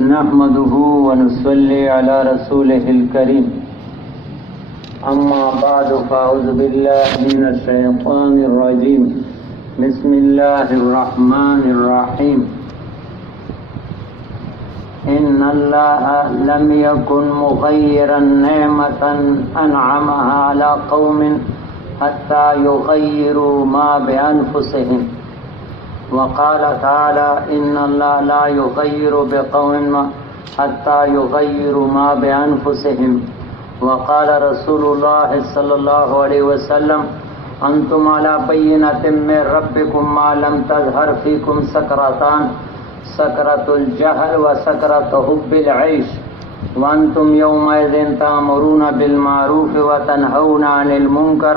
نحمده ونصلي على رسوله الكريم أما بعد فأعوذ بالله من الشيطان الرجيم بسم الله الرحمن الرحيم إن الله لم يكن مغيرا نعمة أنعمها على قوم حتى يغيروا ما بأنفسهم وقال تعالى إن الله لا يغير بقوم حتى يغيروا ما بأنفسهم وقال رسول الله صلى الله عليه وسلم أنتم على بينة من ربكم ما لم تظهر فيكم سكرتان سكرة الجهل وسكرة حب العيش وأنتم يومئذ تأمرون بالمعروف وتنهون عن المنكر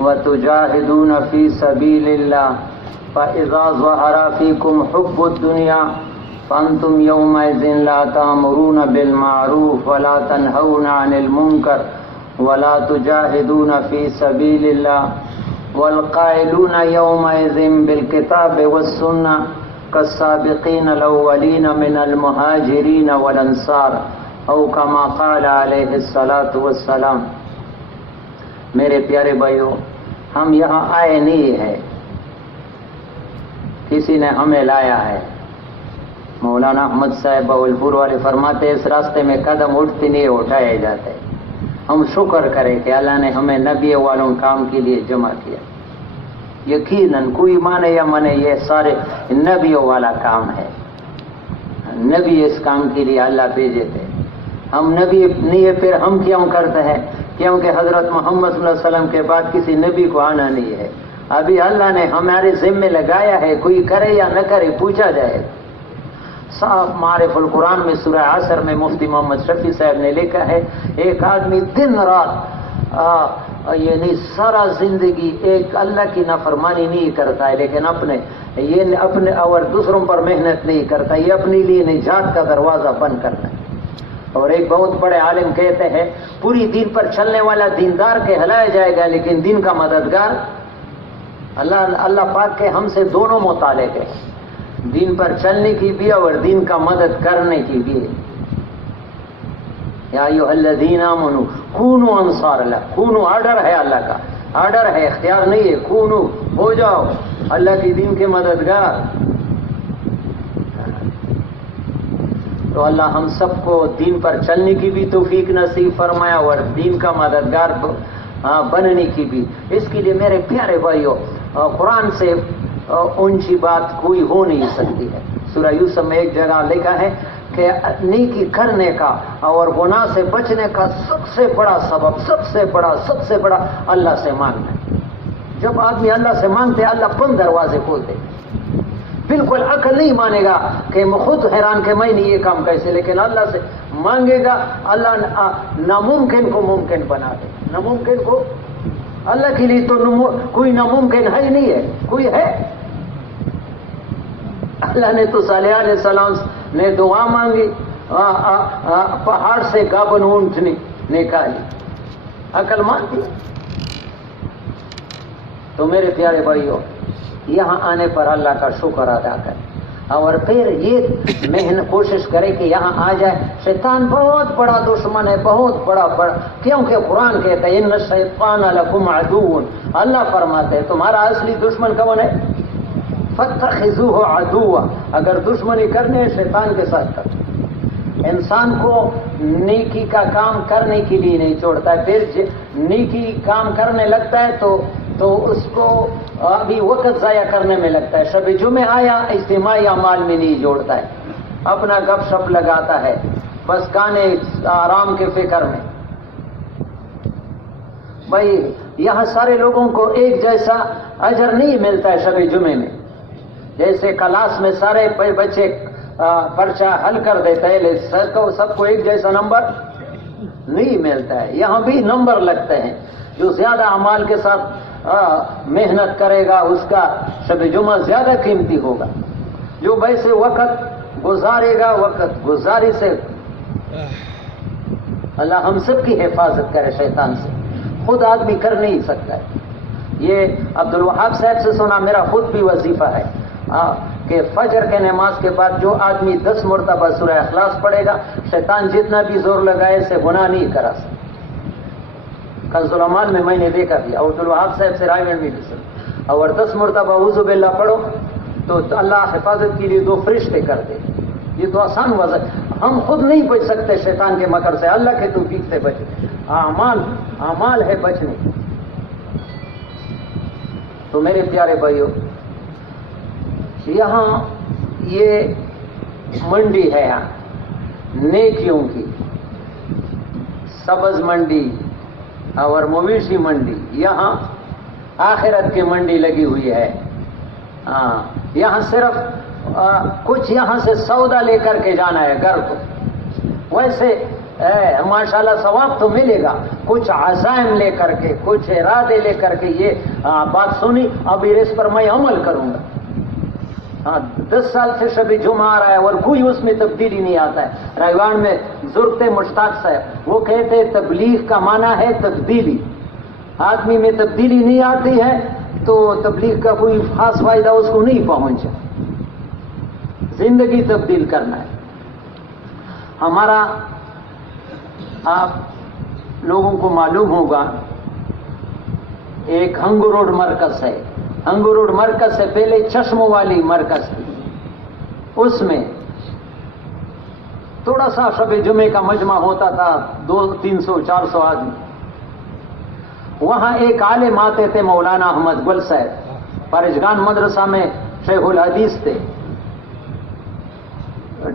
وتجاهدون في سبيل الله فإذا ظهر فيكم حب الدنيا فأنتم يومئذ لا تأمرون بالمعروف ولا تنهون عن المنكر ولا تجاهدون في سبيل الله والقائلون يومئذ بالكتاب والسنة كالسابقين الأولين من المهاجرين والأنصار أو كما قال عليه الصلاة والسلام. میرے پیارے بھائیو، ہم یہاں آئے نہیں ہیں، کسی نے ہمیں لایا ہے. مولانا احمد صاحب باولپور والے فرماتے اس راستے میں قدم اٹھتے نہیں اٹھائے جاتے. ہم شکر کریں کہ اللہ نے ہمیں نبی والوں کام کے لیے جمع کیا. یقیناً کوئی مانے یا مانے یہ سارے نبیوں والا کام ہے. نبی اس کام کے لیے اللہ بھیجے تھے. ہم نبی نہیں ہے پھر ہم کیوں کرتے ہیں؟ کیونکہ حضرت محمد صلی اللہ علیہ وسلم کے بعد کسی نبی کو آنا نہیں ہے. ابھی اللہ نے ہمارے ذمے لگایا ہے، کوئی کرے یا نہ کرے پوچھا جائے. صاف معارف القرآن میں سورہ عصر میں مفتی محمد شفیع صاحب نے لکھا ہے ایک آدمی دن رات یعنی سارا زندگی ایک اللہ کی نافرمانی نہیں کرتا ہے، لیکن اپنے اور دوسروں پر محنت نہیں کرتا، یہ اپنے لیے نجات کا دروازہ بند کرتا ہے. اور ایک بہت بڑے عالم کہتے ہیں پوری دین پر چلنے والا دیندار کہلایا جائے گا، لیکن دین کا مددگار اللہ پاک کے ہم سے دونوں متعلق ہے، دین پر چلنے کی بھی اور دین کا مدد کرنے کی بھی. یا ایھا الذین آمنوا کونوا انصار اللہ. کونو آرڈر ہے، اللہ کا آرڈر ہے، اختیار نہیں ہے. کونو ہو جاؤ اللہ کی دین کے مددگار. تو اللہ ہم سب کو دین پر چلنے کی بھی توفیق نصیب فرمایا اور دین کا مددگار بننے کی بھی. اس کے لیے میرے پیارے بھائیوں، قرآن سے اونچی بات کوئی ہو نہیں سکتی ہے. سورہ یوسف میں ایک جگہ لکھا ہے کہ نیکی کرنے کا اور گناہ سے بچنے کا سب سے بڑا سبب، سب سے بڑا اللہ سے مانگنا ہے. جب آدمی اللہ سے مانگتے اللہ 5 دروازے کھولتے. بالکل عقل نہیں مانے گا کہ خود حیران کہ میں نے یہ کام کیسے، لیکن اللہ سے مانگے گا اللہ ناممکن کو ممکن بنا دے. ناممکن کو اللہ کے لیے تو کوئی ناممکن ہے ہی نہیں ہے. کوئی ہے؟ اللہ نے تو صالح علیہ السلام نے دعا مانگی، پہاڑ سے گابن اونٹ نکالی. عقل مانتی. تو میرے پیارے بھائیوں، یہاں آنے پر اللہ کا شکر ادا کریں اور پھر یہ محنت کوشش کرے کہ یہاں آ جائے. شیطان بہت بڑا دشمن ہے، بہت بڑا کیونکہ قرآن کہتا ہے ان الشیطان لکم عدو. اللہ فرماتے ہیں تمہارا اصلی دشمن کون ہے؟ فاتخذوه عدوا. اگر دشمنی کرنے ہے شیطان کے ساتھ کر. انسان کو نیکی کا کام کرنے کے لیے نہیں چھوڑتا ہے، پھر نیکی کام کرنے لگتا ہے تو اس کو ابھی وقت ضائع کرنے میں لگتا ہے. شب جمعہ آیا اجتماعی اعمال میں نہیں جوڑتا ہے، اپنا گپ شپ لگاتا ہے بس گانے آرام کے فکر میں. بھائی یہاں سارے لوگوں کو ایک جیسا اجر نہیں ملتا ہے شب جمعے میں. جیسے کلاس میں سارے بچے پرچہ حل کر دیتے ہیں، سب کو ایک جیسا نمبر نہیں ملتا ہے. یہاں بھی نمبر لگتے ہیں. جو زیادہ اعمال کے ساتھ محنت کرے گا اس کا شب جمعہ زیادہ قیمتی ہوگا. جو ویسے وقت گزارے گا وقت گزاری سے اللہ ہم سب کی حفاظت کرے شیطان سے. خود آدمی کر نہیں سکتا ہے. یہ عبد الوہاب صاحب سے سنا، میرا خود بھی وظیفہ ہے. کہ فجر کے نماز کے بعد جو آدمی 10 مرتبہ سورہ اخلاص پڑھے گا شیطان جتنا بھی زور لگائے سے گناہ نہیں کرا سکتا. کنز العمال میں نے دیکھا بھی عبد الوہاب صاحب سے رائے میں بھی سنا. اور 10 مرتبہ اعوذ باللہ پڑھو تو اللہ حفاظت کے لیے 2 فرشتے کر دے. یہ تو آسان وضع. ہم خود نہیں بچ سکتے شیطان کے مکر سے, اللہ کے توفیق سے بچے. اعمال ہے بچنے. تو میرے پیارے بھائیوں, یہاں یہ منڈی ہے نیکیوں کی, سبز منڈی اور مویشی منڈی. یہاں آخرت کی منڈی لگی ہوئی ہے. یہاں صرف کچھ یہاں سے سودا لے کر کے جانا ہے گھر کو. ویسے ماشاءاللہ ثواب تو ملے گا, کچھ عزائم لے کر کے, کچھ ارادے لے کر کے. یہ بات سنی, ابھی اس پر میں عمل کروں گا. 10 سال سے شب جمعہ آ رہا ہے اور کوئی اس میں تبدیلی نہیں آتا ہے. رائیوان میں ضرورت مشتاق صاحب وہ کہتے ہیں تبلیغ کا معنی ہے تبدیلی. آدمی میں تبدیلی نہیں آتی ہے تو تبلیغ کا کوئی خاص فائدہ اس کو نہیں پہنچا. زندگی تبدیل کرنا ہے. ہمارا آپ لوگوں کو معلوم ہوگا ایک ہنگو روڈ مرکز ہے. ہنگو روڈ مرکز سے پہلے چشموں والی مرکز تھی. اس میں تھوڑا سا شب جمعے کا مجمع ہوتا تھا, 200-300-400 آدمی. وہاں ایک عالم آتے تھے مولانا احمد گل صاحب, پارجگان مدرسہ میں شیخ الحدیث تھے.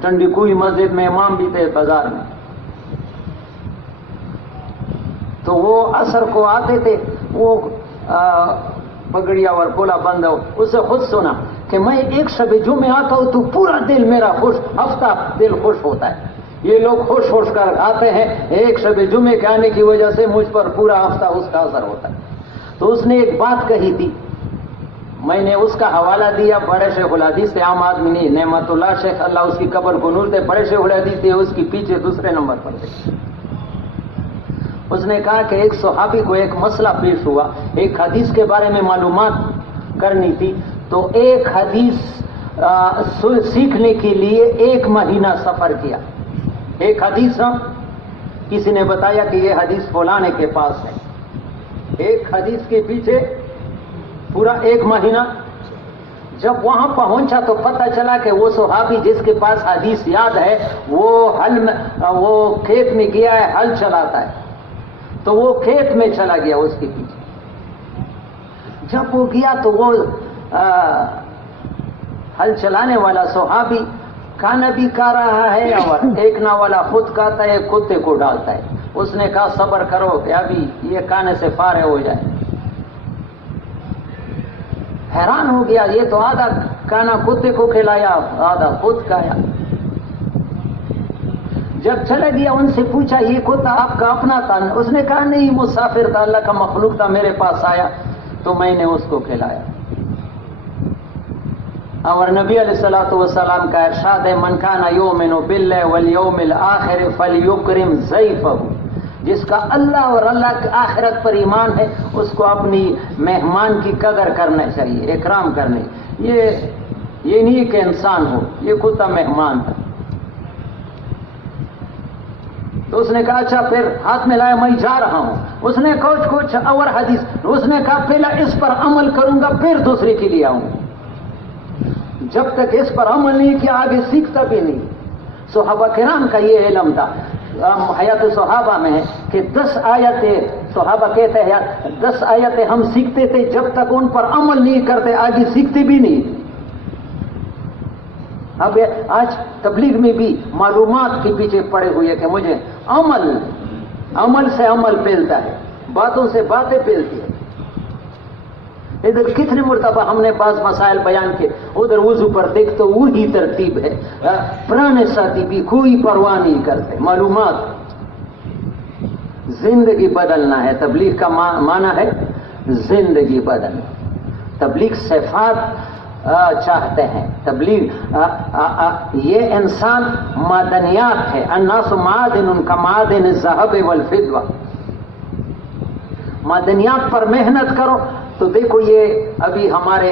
ٹنڈی کوئی مسجد میں امام بھی تھے بازار میں. تو وہ عصر کو آتے تھے, وہ پگڑیا اور کولا بند ہو. اسے خود سنا کہ میں ایک شب جمعے آتا ہوں تو پورا دل میرا خوش, ہفتہ دل خوش ہوتا ہے. یہ لوگ خوش خوش کر آتے ہیں, ایک شب جمعے کے آنے کی وجہ سے مجھ پر پورا ہفتہ اس کا اثر ہوتا ہے. تو اس نے ایک بات کہی تھی, میں نے اس کا حوالہ دیا. بڑے شیخ الحدیث تھے, عام آدمی نہیں. نعمت اللہ شیخ, اللہ اس کی قبر کو نور دے, بڑے شیخ الحدیث تھے. اس کی پیچھے دوسرے نمبر پر تھے. اس نے کہا کہ ایک صحابی کو ایک مسئلہ پیش ہوا, ایک حدیث کے بارے میں معلومات کرنی تھی. تو ایک حدیث سیکھنے کے لیے 1 مہینہ سفر کیا. ایک حدیث کسی نے بتایا کہ یہ حدیث فلانے کے پاس ہے. ایک حدیث کے پیچھے پورا 1 مہینہ. جب وہاں پہنچا تو پتہ چلا کہ وہ صحابی جس کے پاس حدیث یاد ہے وہ کھیت میں گیا ہے, ہل چلاتا ہے. تو وہ کھیت میں چلا گیا اس کے پیچھے. جب وہ گیا تو وہ ہل چلانے والا صحابی کھانا بھی کھا رہا ہے اور ایک نا والا خود کھاتا ہے, ایک کتے کو ڈالتا ہے. اس نے کہا صبر کرو کہ ابھی یہ کھانے سے فارغ ہو جائے. حیران ہو گیا, یہ تو آدھا کھانا کتے کو کھلایا, آدھا خود کھایا. جب چلا گیا ان سے پوچھا یہ کتا آپ کا اپنا تھا؟ اس نے کہا نہیں, مسافر تھا, اللہ کا مخلوق تھا, میرے پاس آیا تو میں نے اس کو کھلایا. اور نبی علیہ الصلوۃ والسلام کا ارشاد ہے, من کان یؤمن باللہ والیوم الآخر فلیکرم ضیفہ. جس کا اللہ اور اللہ کی آخرت پر ایمان ہے اس کو اپنی مہمان کی قدر کرنا چاہیے, اکرام کرنے. یہ نہیں کہ انسان ہو, یہ کتا مہمان تھا. تو اس نے کہا اچھا پھر ہاتھ میں لایا, میں جا رہا ہوں. اس نے کچھ اور حدیث. اس نے کہا پہلا اس پر عمل کروں گا پھر دوسرے کے لیے آؤں. جب تک اس پر عمل نہیں کیا آگے سیکھتا بھی نہیں. صحابہ کرام کا یہ علم تھا. حیات صحابہ میں ہے کہ 10 آیتیں صحابہ کہتے ہیں 10 آیتیں ہم سیکھتے تھے, جب تک ان پر عمل نہیں کرتے آگے سیکھتے بھی نہیں. اب آج تبلیغ میں بھی معلومات کے پیچھے پڑے ہوئے کہ مجھے عمل سے عمل پھیلتا ہے, باتوں سے باتیں پھیلتی ہیں. ادھر کتنے مرتبہ ہم نے بعض مسائل بیان کیے, ادھر وضو پر دیکھ تو وہی ترتیب ہے. پرانے ساتھی بھی کوئی پرواہ نہیں کرتے. معلومات, زندگی بدلنا ہے. تبلیغ کا معنی ہے زندگی بدلنا. تبلیغ صفات چاہتے ہیں. تبلیغ یہ انسان معدنیات ہے. الناس معادن کمعادن الذهب والفضة. معدنیات پر محنت کرو تو دیکھو یہ ابھی ہمارے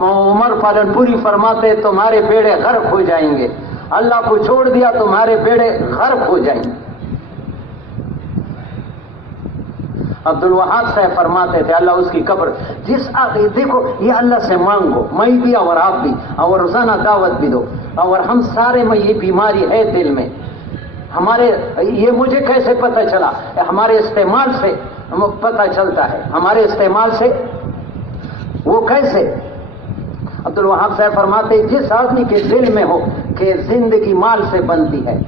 عمر پالنپوری فرماتے تمہارے بیڑے غرق ہو جائیں گے، اللہ کو چھوڑ دیا تمہارے بیڑے غرق ہو جائیں گے۔ عبدالوہاب صاحب فرماتے تھے اللہ اس کی قبر جس آگے دیکھو یہ اللہ سے مانگو، میں بھی اور آپ بھی، اور روزانہ دعوت بھی دو، اور ہم سارے میں یہ بیماری ہے دل میں ہمارے، یہ مجھے کیسے پتہ چلا؟ ہمارے استعمال سے پتہ چلتا ہے، ہمارے استعمال سے۔ وہ کیسے؟ عبدالوہاب صاحب فرماتے جس آدمی کے دل میں ہو کہ زندگی مال سے بنتی ہے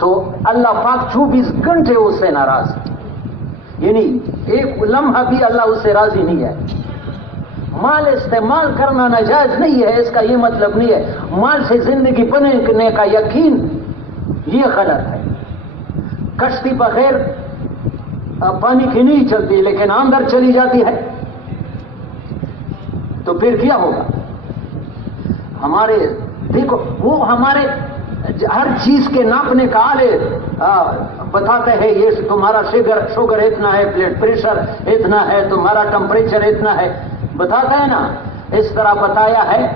تو اللہ پاک 24 گھنٹے اس سے ناراض، یعنی ایک لمحہ بھی اللہ اس سے راضی نہیں ہے۔ مال استعمال کرنا ناجائز نہیں ہے، اس کا یہ مطلب نہیں ہے مال سے زندگی بننے کا یقین یہ غلط ہے۔ کشتی بغیر پانی کی نہیں چلتی لیکن اندر چلی جاتی ہے تو پھر کیا ہوگا؟ ہمارے دیکھو وہ ہمارے ہر چیز کے ناپنے کا آلے بتاتے ہیں، یہ تمہارا شوگر اتنا ہے، بلڈ پریشر اتنا ہے، تمہارا ٹمپریچر اتنا ہے، بتاتا ہے نا۔ اس طرح بتایا ہے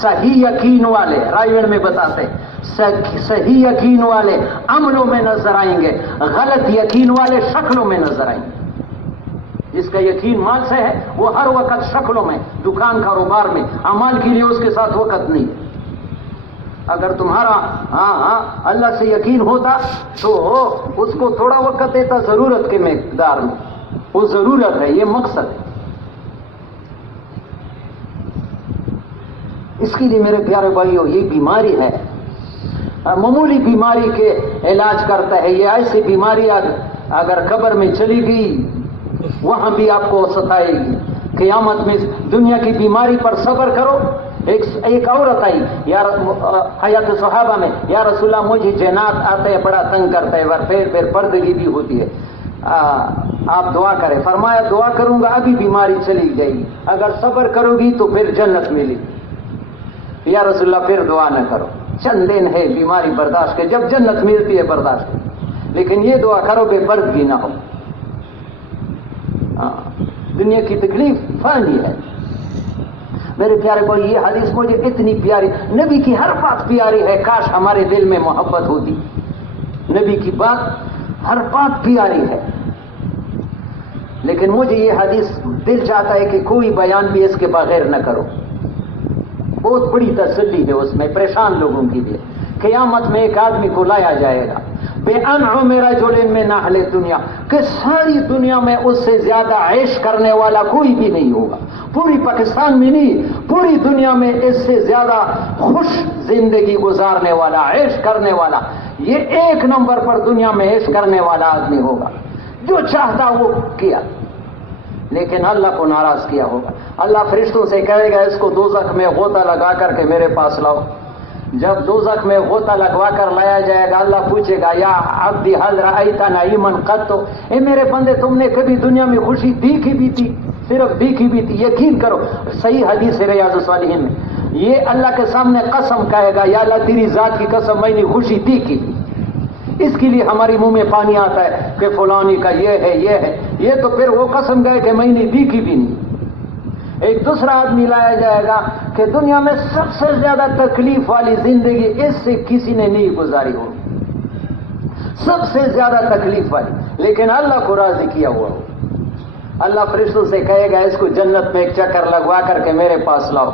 صحیح یقین والے، رائیگڑھ میں بتاتے صحیح یقین والے عملوں میں نظر آئیں گے، غلط یقین والے شکلوں میں نظر آئیں گے۔ جس کا یقین مال سے ہے وہ ہر وقت شکلوں میں، دکان کاروبار میں، اعمال کے لیے اس کے ساتھ وقت نہیں ہے۔ اگر تمہارا اللہ سے یقین ہوتا تو اس کو تھوڑا وقت دیتا ضرورت کے مقدار میں، وہ ضرورت ہے، یہ مقصد ہے۔ اس کے لیے میرے پیارے بھائیوں یہ بیماری ہے، معمولی بیماری کے علاج کرتا ہے، یہ ایسی بیماری اگر قبر میں چلی گئی وہاں بھی آپ کو ستائے گی۔ قیامت میں دنیا کی بیماری پر صبر کرو۔ ایک عورت آئی حیات صحابہ میں، یا رسول اللہ مجھے جنات آتے ہیں، بڑا تنگ کرتا ہے، پھر پردگی بھی ہوتی ہے، آپ دعا کریں۔ فرمایا دعا کروں گا ابھی بیماری چلی جائے گی، اگر صبر کرو گی تو پھر جنت ملے گی۔ یا رسول اللہ پھر دعا نہ کرو، چند دن ہے بیماری برداشت کے، جب جنت ملتی ہے برداشت کے، لیکن یہ دعا کرو کہ پردگی نہ ہو۔ دنیا کی تکلیف فانی ہے۔ میرے پیارے بھائی یہ حدیث مجھے اتنی پیاری، نبی کی ہر بات پیاری ہے، کاش ہمارے دل میں محبت ہوتی۔ نبی کی بات ہر بات پیاری ہے، لیکن مجھے یہ حدیث دل چاہتا ہے کہ کوئی بیان بھی اس کے بغیر نہ کرو۔ بہت بڑی تسلی ہے اس میں پریشان لوگوں کے لیے۔ قیامت میں ایک آدمی کو لایا جائے گا بے انعم رجل من اہل دنیا، کہ ساری دنیا میں اس سے زیادہ عیش کرنے والا کوئی بھی نہیں ہوگا، پوری پاکستان میں نہیں، پوری دنیا میں اس سے زیادہ خوش زندگی گزارنے والا، عیش کرنے والا، یہ ایک نمبر پر دنیا میں عیش کرنے والا آدمی ہوگا، جو چاہتا وہ کیا، لیکن اللہ کو ناراض کیا ہوگا۔ اللہ فرشتوں سے کہے گا اس کو دوزخ میں غوطہ لگا کر کے میرے پاس لاؤ۔ جب دوزخ میں غوطہ لگوا کر لایا جائے گا اللہ پوچھے گا یا عبدی حل رأیت نعیما قط، اے میرے بندے تم نے کبھی دنیا میں خوشی دیکھی بھی تھی؟ صرف دیکھی بھی تھی؟ یقین کرو، صحیح حدیث ہے ریاض الصالحین میں، یہ اللہ کے سامنے قسم کہے گا یا اللہ تیری ذات کی قسم میں نے خوشی دیکھی۔ اس کے لیے ہماری منہ میں پانی آتا ہے کہ فلانی کا یہ ہے یہ ہے، یہ تو پھر وہ قسم گئے کہ میں نے دیکھی بھی نہیں۔ ایک دوسرا آدمی لایا جائے گا کہ دنیا میں سب سے زیادہ تکلیف والی زندگی اس سے کسی نے نہیں گزاری ہوگی، سب سے زیادہ تکلیف والی، لیکن اللہ کو راضی کیا ہوا ہو۔ اللہ فرشتوں سے کہے گا اس کو جنت میں ایک چکر لگوا کر کے میرے پاس لاؤ۔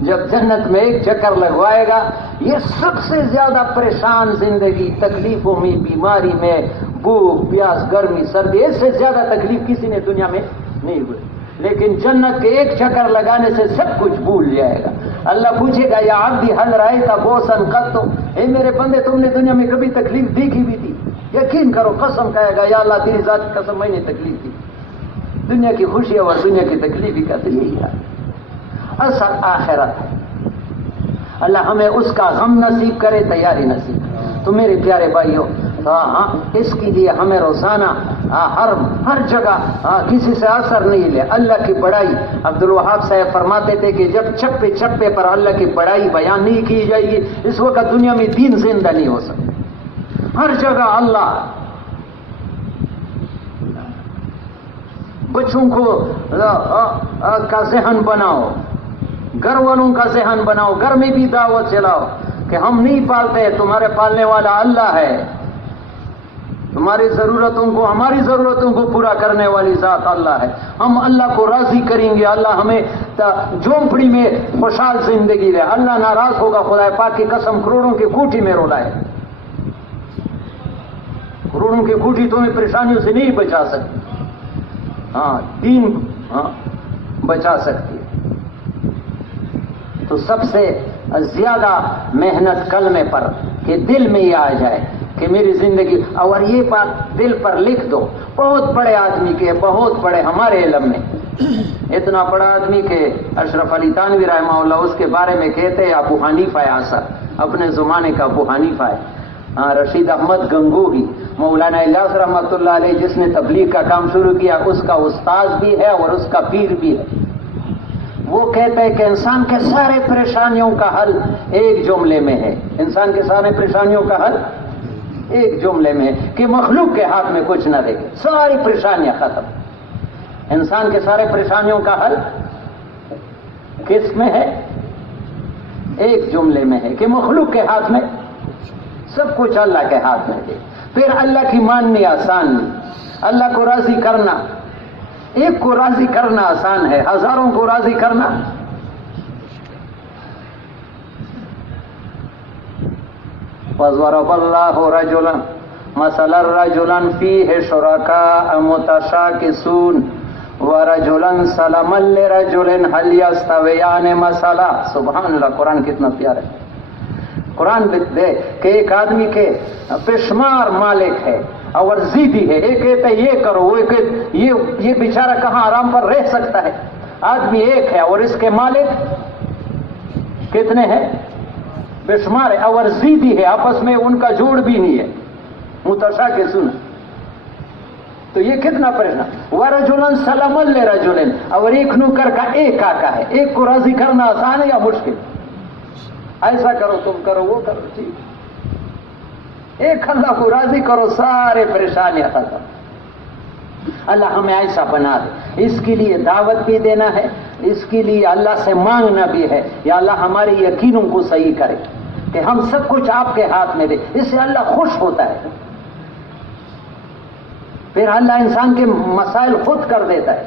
جب جنت میں ایک چکر لگوائے گا، یہ سب سے زیادہ پریشان زندگی، تکلیفوں میں، بیماری میں، بھوک پیاس، گرمی سردی، اس سے زیادہ تکلیف کسی نے دنیا میں نہیں ہوئی، لیکن جنت کے ایک چکر لگانے سے سب کچھ بھول جائے گا۔ اللہ پوچھے گا یا عبدی حل رأیت بؤسا قط، اے میرے بندے تم نے دنیا میں کبھی تکلیف دیکھی بھی تھی؟ یقین کرو، قسم کہے گا یا اللہ تیری ذات کی قسم میں نے تکلیف دی۔ دنیا کی خوشی اور دنیا کی تکلیفی کا تو یہی ہے، اصل آخرت ہے۔ اللہ ہمیں اس کا غم نصیب کرے، تیاری نصیب کرے۔ تو میرے پیارے بھائیوں، اس کے لیے ہمیں روزانہ ہر جگہ کسی سے اثر نہیں لے، اللہ کی بڑائی۔ عبدالوہاب صاحب فرماتے تھے کہ جب چپے چپے پر اللہ کی بڑائی بیان نہیں کی جائے گی اس وقت دنیا میں دین زندہ نہیں ہو سکتا۔ ہر جگہ اللہ، بچوں کو کا ذہن بناؤ، گھر والوں کا ذہن بناؤ، گھر میں بھی دعوت چلاؤ کہ ہم نہیں پالتے، تمہارے پالنے والا اللہ ہے، تمہاری ضرورتوں کو، ہماری ضرورتوں کو پورا کرنے والی ذات اللہ ہے، ہم اللہ کو راضی کریں گے، اللہ ہمیں جھونپڑی میں خوشحال زندگی دے، اللہ ناراض ہوگا خدا پاک کی قسم کروڑوں کی کوٹھی میں رولائے، کروڑوں کی کوٹھی تمہیں پریشانیوں سے نہیں بچا سکتی، ہاں دین بچا سکتی ہے۔ تو سب سے زیادہ محنت کلمے پر کہ دل میں یہ آ جائے کہ میری زندگی، اور یہ بات دل پر لکھ دو۔ بہت بڑے آدمی کے، بہت بڑے ہمارے علم میں اتنا بڑا آدمی کہ اشرف علی تھانوی رحمہ اللہ اس کے بارے میں کہتے ہیں ابو حنیفہ اثر، اپنے زمانے کا ابو حنیفہ ہے۔ رشید احمد گنگوہی مولانا الیاس رحمۃ اللہ علیہ جس نے تبلیغ کا کام شروع کیا، اس کا استاذ بھی ہے اور اس کا پیر بھی ہے۔ وہ کہتے ہیں کہ انسان کے سارے پریشانیوں کا حل ایک جملے میں ہے، انسان کے سارے پریشانیوں کا حل ایک جملے میں ہے کہ مخلوق کے ہاتھ میں کچھ نہ رہے، ساری پریشانیاں ختم۔ انسان کے سارے پریشانیوں کا حل کس میں ہے؟ ایک جملے میں ہے کہ مخلوق کے ہاتھ میں سب کچھ اللہ کے ہاتھ میں ہے۔ پھر اللہ کی ماننی آسان، اللہ کو راضی کرنا، ایک کو راضی کرنا آسان ہے، ہزاروں کو راضی کرنا وَضَرَبَ اللَّهُ رَجُلًا مَثَلًا رَجُلًا فِيهِ شُرَكَاءَ مُتَشَاكِسُونَ وَرَجُلًا سَلَمًا لِرَجُلٍ هَلْ يَسْتَوِيَانِ مَثَلًا۔ سبحان اللہ، قرآن کتنا پیارا ہے۔ قرآن دے کہ ایک آدمی کے بشمار مالک ہے اور ضدی ہے، ایک کہتا ہے یہ کرو، وہ کہتا یہ بیچارہ کہاں آرام پر رہ سکتا ہے۔ آدمی ایک ہے اور اس کے مالک کتنے ہیں؟ بشمار ہے اور ضدی ہے، آپس میں ان کا جوڑ بھی نہیں ہے، متشاکسون۔ تو یہ کتنا پریشان۔ وَرَجُلًا سَلَمًا لِرَجُلٍ، اور ایک نوکر کا ایک آقا ہے۔ ایک کو راضی کرنا آسان ہے یا مشکل؟ ایسا کرو، تم کرو، وہ کرو، ٹھیک۔ ایک اللہ کو راضی کرو، سارے پریشانیاں ختم۔ اللہ ہمیں ایسا بنا دے، اس کے لیے دعوت بھی دینا ہے، اس کے لیے اللہ سے مانگنا بھی ہے، یا اللہ ہمارے یقینوں کو صحیح کرے کہ ہم سب کچھ آپ کے ہاتھ میں دے، اس سے اللہ خوش ہوتا ہے۔ پھر اللہ انسان کے مسائل خود کر دیتا ہے۔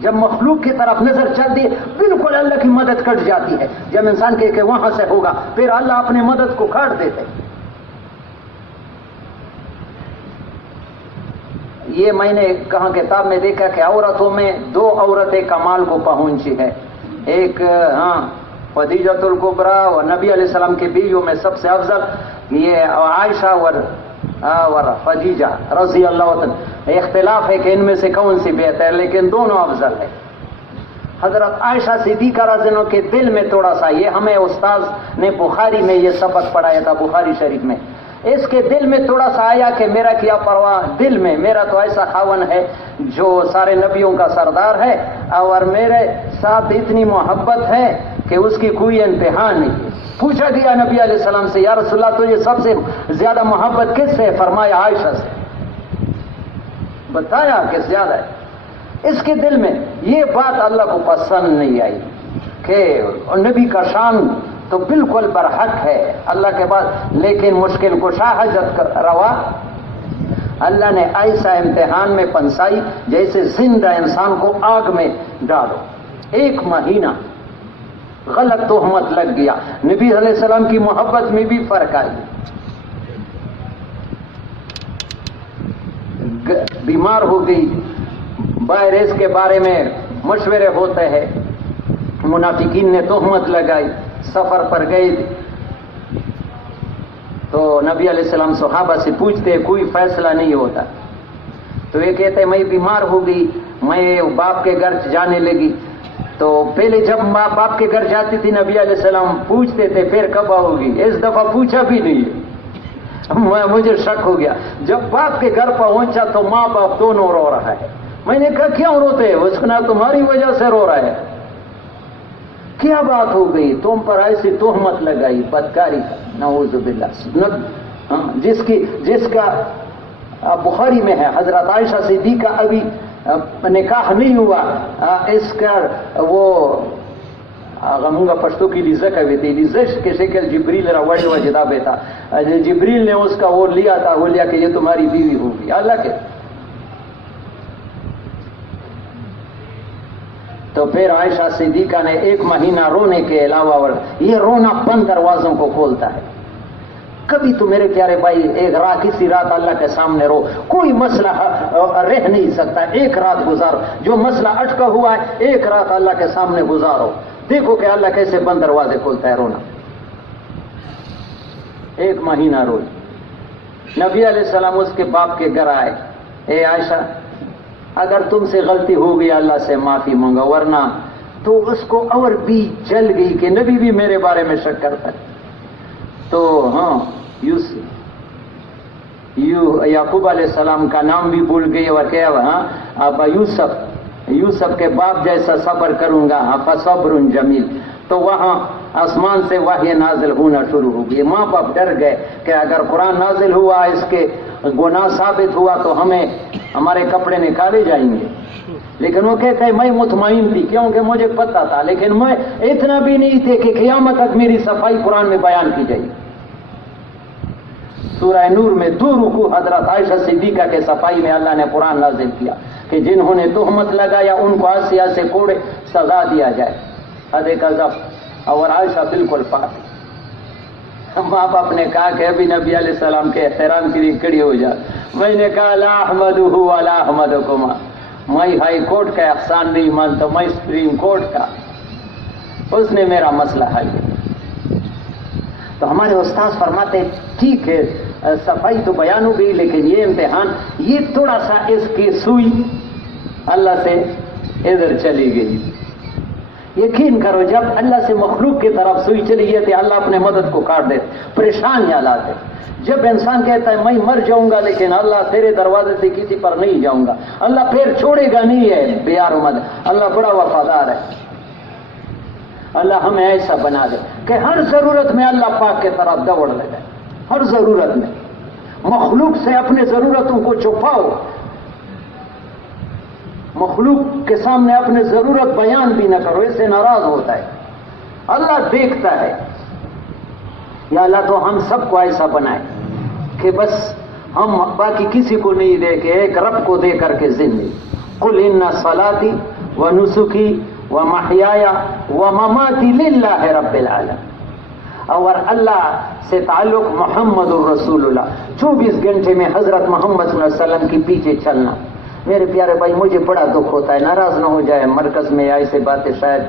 جب مخلوق کی طرف نظر چلتی ہے بالکل اللہ کی مدد کٹ جاتی ہے، جب انسان کہ وہاں سے ہوگا پھر اللہ اپنے مدد کو کاٹ دیتے۔ یہ میں نے کہاں کتاب میں دیکھا کہ عورتوں میں دو عورتیں کمال کو پہنچی ہے، ایک خدیجۃ الکبریٰ اور نبی علیہ السلام کی بیویوں میں سب سے افضل یہ عائشہ اور خدیجہ رضی اللہ عنہ۔ اختلاف ہے کہ ان میں سے کون سی بہتر ہے، لیکن دونوں افضل ہے۔ حضرت عائشہ صدیقہ رضی اللہ عنہ کے دل میں تھوڑا سا، یہ ہمیں استاذ نے بخاری میں یہ سبق پڑھایا تھا، بخاری شریف میں، اس کے دل میں تھوڑا سا آیا کہ میرا کیا پرواہ، دل میں میرا تو ایسا خاون ہے جو سارے نبیوں کا سردار ہے اور میرے ساتھ اتنی محبت ہے کہ اس کی کوئی انتہا نہیں ہے۔ پوچھا گیا نبی علیہ السلام سے، یا رسول اللہ تجھے سب سے زیادہ محبت کس سے؟ فرمایا عائشہ سے۔ بتایا کہ زیادہ ہے۔ اس کے دل میں یہ بات اللہ کو پسند نہیں آئی کہ نبی کا شان تو بالکل برحق ہے اللہ کے بعد، لیکن مشکل کشا حاجت روا اللہ نے ایسا امتحان میں پنسائی جیسے زندہ انسان کو آگ میں ڈالو۔ 1 مہینہ غلط تہمت لگ گیا، نبی علیہ السلام کی محبت میں بھی فرق آئی، بیمار ہو گئی، باہر اس کے بارے میں مشورے ہوتے ہیں، منافقین نے تہمت لگائی، سفر پر گئے تو نبی علیہ السلام صحابہ سے پوچھتے کوئی فیصلہ نہیں ہوتا، تو یہ کہتے میں بیمار ہو گئی، میں باپ کے گھر جانے لگی۔ تو پہلے جب ماں باپ کے گھر جاتی تھی نبی علیہ السلام پوچھتے تھے پھر کب آؤ گی، اس دفعہ پوچھا بھی نہیں، مجھے شک ہو گیا۔ جب باپ کے گھر پہنچا تو ماں باپ دونوں رو رہا ہے، میں نے کہا کیوں روتے ہیں؟ اس نے تمہاری وجہ سے رو رہا ہے۔ کیا بات ہو گئی؟ تم پر ایسی تہمت لگائی بدکاری کا، نعوذ باللہ، جس کا بخاری میں ہے حضرت عائشہ صدیقہ ابھی نکاح نہیں ہوا، اس کا وہ هغه مونږه پښتو کې لیزه کوي ته لیزه کے شکل جبریل راوړی و جدا بیتا جبریل نے اس کا وہ لیا تھا وہ لیا کہ یہ تمہاری بیوی ہوگی اللہ کے. تو پھر عائشہ صدیقہ نے 1 مہینہ رونے کے علاوہ یہ رونا 5 دروازوں کو کھولتا ہے. کبھی تو میرے پیارے بھائی ایک رات کسی رات اللہ کے سامنے رو, کوئی مسئلہ رہ نہیں سکتا, ایک رات گزارو, جو مسئلہ اٹکا ہوا ہے ایک رات اللہ کے سامنے گزارو, دیکھو کہ اللہ کیسے 5 دروازے کھولتا ہے. رونا 1 مہینہ روئی. نبی علیہ السلام اس کے باپ کے گھر آئے, اے عائشہ اگر تم سے غلطی ہو گئی اللہ سے معافی مانگا, ورنہ تو اس کو اور بھی جل گئی کہ نبی بھی میرے بارے میں شک کرتا ہے. تو ہاں یعقوب علیہ السلام کا نام بھی بھول گئی اور کیا ہاں ابا یوسف کے باپ جیسا صبر کروں گا, فصبر جمیل. تو وہاں آسمان سے وحی نازل ہونا شروع ہو گئی. ماں باپ ڈر گئے کہ اگر قرآن نازل ہوا اس کے گناہ ثابت ہوا تو ہمیں ہمارے کپڑے نکالے جائیں گے. لیکن وہ کہتا ہے میں مطمئن تھی کیونکہ مجھے پتا تھا, لیکن میں اتنا بھی نہیں تھے کہ قیامت تک میری صفائی قرآن میں بیان کی جائے. سورہ نور میں 2 رکوع حضرت عائشہ صدیقہ کے صفائی میں اللہ نے قرآن نازل کیا کہ جنہوں نے تہمت لگایا ان کو آسیہ سے کوڑے سزا دیا جائے, حد قذف. اور عائشہ بالکل پاک. ماں باپ نے کہا کہ ابھی نبی علیہ السلام کے احترام کے لیے کھڑی ہو جا. میں نے کہا لا احمدہ ولا احمدکما, میں ہائی کورٹ کا احسان نہیں مانتا, میں سپریم کورٹ کا. اس نے میرا مسئلہ حل کیا. تو ہمارے استاذ فرماتے ٹھیک ہے صفائی تو بیان ہو گئی, لیکن یہ امتحان, یہ تھوڑا سا اس کی سوئی اللہ سے ادھر چلی گئی. یقین کرو جب اللہ سے مخلوق کی طرف سوئی چلی گئی تو اللہ اپنے مدد کو کاٹ دیتے, پریشانیاں لاتے. جب انسان کہتا ہے میں مر جاؤں گا لیکن اللہ تیرے دروازے سے کسی پر نہیں جاؤں گا, اللہ پھر چھوڑے گا نہیں ہے بیار مدد. اللہ بڑا وفادار ہے. اللہ ہمیں ایسا بنا دے کہ ہر ضرورت میں اللہ پاک کی طرف دوڑ لگے. ہر ضرورت میں مخلوق سے اپنے ضرورتوں کو چھپاؤ, مخلوق کے سامنے اپنے ضرورت بیان بھی نہ کرو, اس سے ناراض ہوتا ہے. اللہ دیکھتا ہے. یا اللہ تو ہم سب کو ایسا بنائے کہ بس ہم باقی کسی کو نہیں دے کے ایک رب کو دے کر کے زندگی. قل ان صلاتی و نسکی و محیای و مماتی للہ رب العالمین. اور اللہ سے تعلق محمد الرسول اللہ, 24 گھنٹے میں حضرت محمد صلی اللہ علیہ وسلم کی پیچھے چلنا. میرے پیارے بھائی مجھے بڑا دکھ ہوتا ہے, ناراض نہ ہو جائے, مرکز میں ایسے باتیں شاید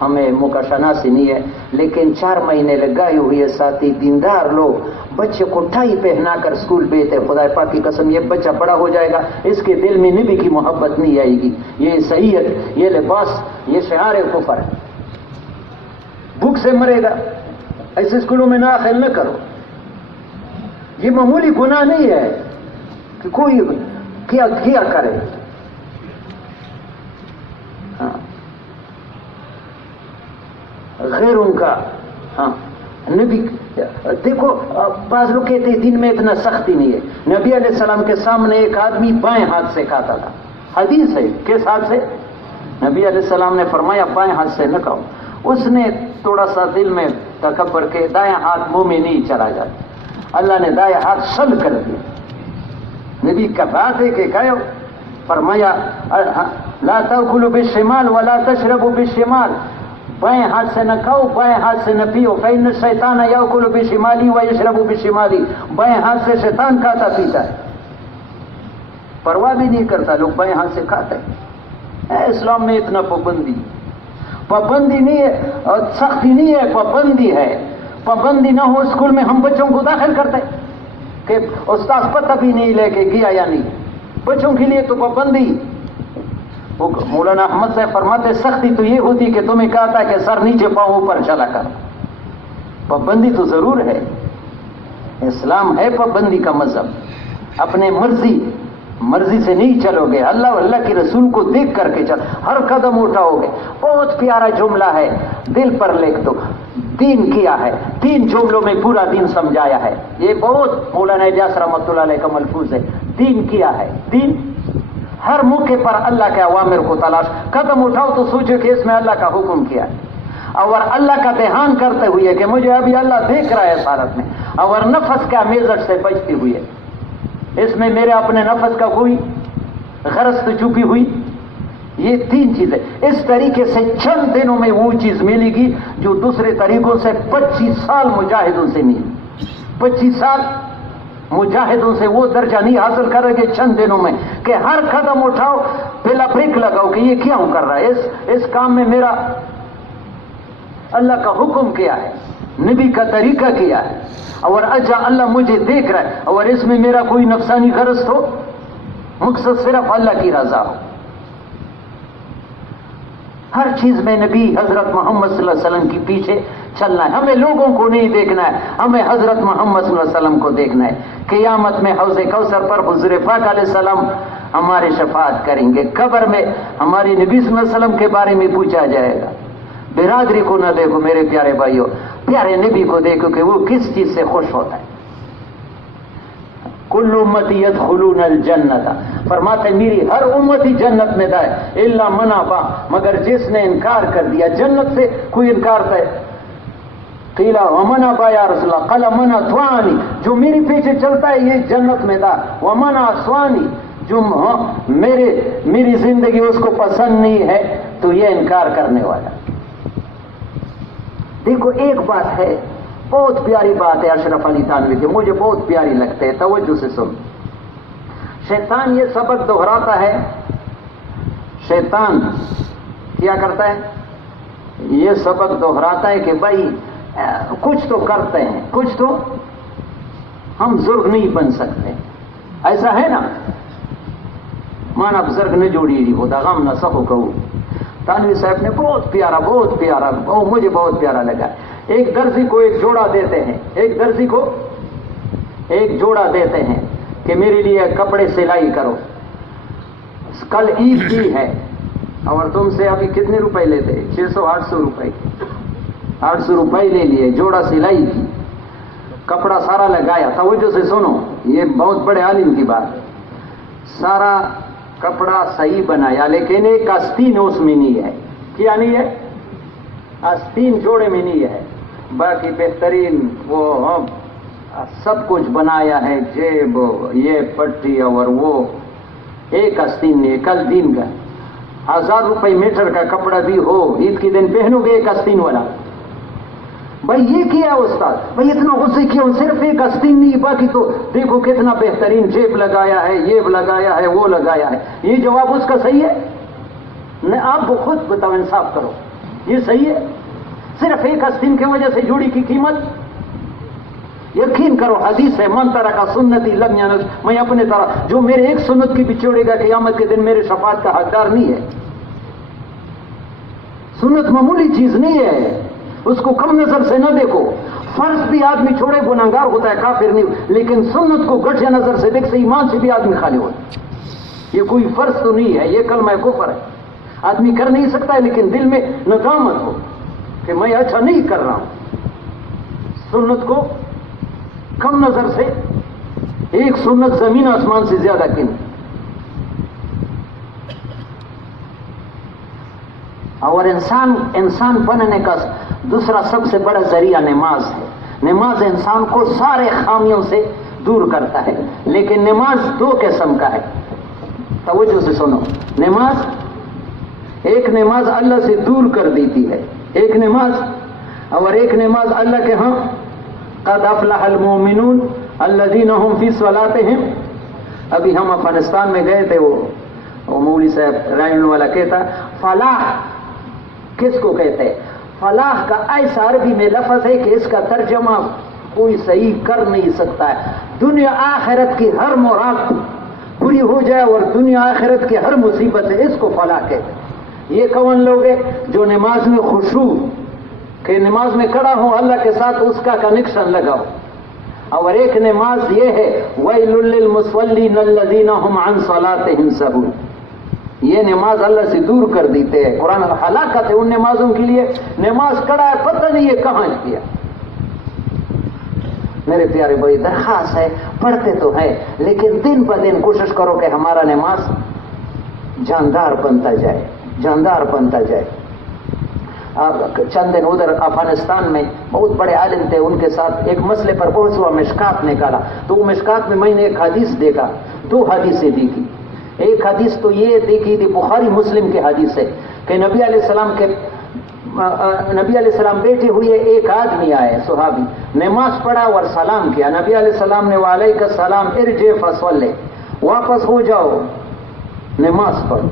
ہمیں موقع شناسی نہیں ہے, لیکن 4 مہینے لگائے ہوئے ساتھی دیندار لوگ بچے کو ٹائی پہنا کر اسکول بھیجتے. خدا پاک کی قسم یہ بچہ بڑا ہو جائے گا اس کے دل میں نبی کی محبت نہیں آئے گی. یہ صحیحت, یہ لباس, یہ شعار کفر ہے. بھوک سے مرے گا. ایسے اسکولوں میں داخل نہ کرو. یہ معمولی گناہ نہیں ہے کہ کوئی کیا کرے. ہاں غیروں کا, ہاں نبی دیکھو بعض لوگ کہتے ہیں دن میں اتنا سختی نہیں ہے. نبی علیہ السلام کے سامنے ایک آدمی بائیں ہاتھ سے کھاتا تھا. حدیث ہے, کس ہاتھ سے؟ نبی علیہ السلام نے فرمایا بائیں ہاتھ سے نہ کھاؤ. اس نے تھوڑا سا دل میں تکبر کے دائیں ہاتھ منہ میں نہیں چلا جاتا. اللہ نے دائیں ہاتھ سل کر دیا. نبی کا بات ہے کہ کہو, فرمایا لا تاکلوا بالشمال ولا تشربوا بالشمال, بائیں ہاتھ سے نہ کھاؤ, بائیں ہاتھ سے نہ پیو. فإن الشیطان یاکل بشمالی ویشرب بشمالی, بائیں ہاتھ سے شیطان کھاتا پیتا ہے, پرواہ بھی نہیں کرتا. لوگ بائیں ہاتھ سے کھاتے ہیں. اسلام میں اتنا پابندی نہیں ہے اور سختی نہیں ہے, پابندی ہے. پابندی نہ ہو اسکول میں ہم بچوں کو داخل کرتے کہ استاد پتہ بھی نہیں لے کے گیا یا نہیں. بچوں کے لیے تو پابندی. مولانا احمد صاحب فرماتے سختی تو یہ ہوتی کہ تمہیں کہا تھا کہ سر نیچے پاؤں اوپر چلا کر. پابندی تو ضرور ہے. اسلام ہے پابندی کا مذہب. اپنے مرضی سے نہیں چلو گے, اللہ اور اللہ کے رسول کو دیکھ کر کے چل, ہر قدم اٹھاؤ گے. بہت پیارا جملہ ہے, دل پر لکھ دو. دین کیا ہے, 3 جملوں میں پورا دین سمجھایا ہے. یہ بہت مولانا الیاس رحمۃ اللہ علیہ کا ملفوظ ہے. دین کیا ہے, دین ہر موقع پر اللہ کے اوامر کو تلاش. قدم اٹھاؤ تو سوچو کہ اس میں اللہ کا حکم کیا ہے. اور اللہ کا دھیان کرتے ہوئے کہ مجھے ابھی اللہ دیکھ رہا ہے اس حالت میں، اور نفس کا میزٹ سے بچتے ہوئے، اس میں میرے اپنے نفس کا کوئی غرض تو چھپی ہوئی، یہ تین چیزیں اس طریقے سے چند دنوں میں وہ چیز ملے گی جو دوسرے طریقوں سے 25 سال مجاہدوں سے ملی، 25 سال مجاہدوں سے وہ درجہ نہیں حاصل کرے گے چند دنوں میں کہ ہر قدم اٹھاؤ پہلا بریک لگاؤ کہ یہ کیوں کر رہا ہے، اس کام میں میرا اللہ کا حکم کیا ہے، نبی کا طریقہ کیا ہے، اور اجا اللہ مجھے دیکھ رہا ہے، اور اس میں میرا کوئی نفسانی غرض ہو، مقصد صرف اللہ کی رضا ہو۔ ہر چیز میں نبی حضرت محمد صلی اللہ علیہ وسلم کی پیچھے چلنا ہے، ہمیں لوگوں کو نہیں دیکھنا ہے، ہمیں حضرت محمد صلی اللہ علیہ وسلم کو دیکھنا ہے۔ قیامت میں حوض کوثر پر حضور پاک علیہ السلام ہماری شفاعت کریں گے، قبر میں ہمارے نبی صلی اللہ علیہ وسلم کے بارے میں پوچھا جائے گا۔ برادری کو نہ دیکھو میرے پیارے بھائیوں، پیارے نبی کو دیکھو کہ وہ کس چیز سے خوش ہوتا ہے۔ کل امتی یدخلون الجنت، فرماتے میری ہر امتی جنت میں جائے، الا من ابا، مگر جس نے انکار کر دیا۔ جنت سے کوئی انکار ہے؟ قیل ومن ابا یا رسول اللہ، قال من اطاعنی، جو میری پیچھے چلتا ہے یہ جنت میں تھا، ومن عصانی، جو میری زندگی اس کو پسند نہیں ہے تو یہ انکار کرنے والا۔ دیکھو ایک بات ہے، بہت پیاری بات ہے اشرف علی تھانوی کی، مجھے بہت پیاری لگتے ہے، توجہ سے سن۔ شیطان یہ سبق دہراتا ہے، شیطان کیا کرتا ہے؟ یہ سبق دہراتا ہے کہ بھائی کچھ تو کرتے ہیں، کچھ تو ہم بزرگ نہیں بن سکتے، ایسا ہے نا، مانا بزرگ نہ جوڑی ہوتا غم نہ سکو کہو۔ تانوی صاحب نے بہت پیارا مجھے بہت پیارا لگا۔ ایک درزی کو ایک جوڑا دیتے ہیں، ایک درزی کو ایک جوڑا دیتے ہیں کہ میرے لیے کپڑے سلائی کرو، کل عید بھی ہے اور تم سے ابھی کتنے روپے لیتے؟ 600-800 روپے، 800 روپے لے لیے، جوڑا سلائی کی، کپڑا سارا لگایا۔ توجہ سے سنو، یہ بہت بڑے عالم کی بات ہے۔ سارا کپڑا صحیح بنایا لیکن ایک آستین اس میں نہیں ہے۔ کیا نہیں ہے؟ آستین جوڑے میں نہیں ہے، باقی بہترین وہ سب کچھ بنایا ہے، جیب یہ پٹی اور وہ ایک آستین نہیں ہے۔ کل دن کا 1000 روپے میٹر کا کپڑا بھی ہو، عید کے دن پہنو گے ایک آستین والا؟ بھائی یہ کیا استاد، بھائی اتنا غصے کیوں؟ صرف ایک آستین نہیں، باقی تو دیکھو کتنا بہترین جیب لگایا ہے، یہ لگایا ہے، وہ لگایا ہے۔ یہ جواب اس کا صحیح ہے؟ نہیں، آپ خود بتاؤ، انصاف کرو، یہ صحیح ہے؟ صرف ایک آستین کی وجہ سے جوڑی کی قیمت؟ یقین کرو حدیث ہے، من ترک سنتی لم ینس، میں اپنے طرح جو میرے ایک سنت کی بھی چھوڑے گا قیامت کے دن میرے شفاعت کا حقدار نہیں ہے۔ سنت معمولی چیز نہیں ہے، اس کو کم نظر سے نہ دیکھو۔ فرض بھی آدمی چھوڑے گناہگار ہوتا ہے، کافر نہیں، لیکن سنت کو گھٹیا نظر سے دیکھ سے ایمان سے بھی آدمی خالی ہوتا ہے۔ یہ کوئی فرض تو نہیں ہے، یہ کلمہ کفر ہے، آدمی کر نہیں سکتا ہے لیکن دل میں ندامت ہو کہ میں اچھا نہیں کر رہا ہوں۔ سنت کو کم نظر سے، ایک سنت زمین آسمان سے زیادہ قیمتی۔ اور انسان بننے کا دوسرا سب سے بڑا ذریعہ نماز ہے۔ نماز انسان کو سارے خامیوں سے دور کرتا ہے، لیکن نماز دو قسم کا ہے، توجہ سے سنو۔ ایک نماز اللہ سے دور کر دیتی ہے، ایک نماز، اور ایک نماز اللہ کے ہاں قد افلح المؤمنون الذین هم فی صلاتهم۔ ابھی ہم افغانستان میں گئے تھے، وہ مولوی صاحب رائن والا کہتا فلاح کس کو کہتے ہیں؟ فلاح کا ایسا عربی میں لفظ ہے کہ اس کا ترجمہ کوئی صحیح کر نہیں سکتا ہے۔ دنیا آخرت کی ہر مراد پوری ہو جائے اور دنیا آخرت کی ہر مصیبت ہے، اس کو فلاح کہتے ہیں۔ یہ کون لوگ ہیں؟ جو نماز میں خشوع، کہ نماز میں کھڑا ہوں اللہ کے ساتھ اس کا کنیکشن لگاؤ۔ اور ایک نماز یہ ہے وَيْلٌ لِّلْمُصَلِّينَ الَّذِينَ هُمْ عَنْ صَلَاتِهِمْ سَاهُونَ، یہ نماز اللہ سے دور کر دیتے ہیں۔ قرآن ہلاکت ہے ان نمازوں کے لیے، نماز کھڑا ہے پتہ نہیں یہ کہاں کیا۔ میرے پیارے بھائی، درخواست ہے، پڑھتے تو ہے لیکن دن بہ دن کوشش کرو کہ ہمارا نماز جاندار بنتا جائے، جاندار بنتا جائے۔ چند دن ادھر افغانستان میں بہت بڑے عالم تھے، ان کے ساتھ ایک مسئلے پر بہت ہوا، مشکات نکالا، تو وہ مشکات میں نے ایک حدیث دیکھا، 2 حدیثیں دیکھی۔ ایک حدیث تو یہ دیکھی تھی، بخاری مسلم کی حدیث ہے کہ نبی علیہ السلام بیٹھے ہوئے، ایک آدمی آئے صحابی، نماز پڑھا اور سلام کیا، نبی علیہ السلام نے وعلیک السلام ارجع فصلی، واپس ہو جاؤ نماز پڑھو،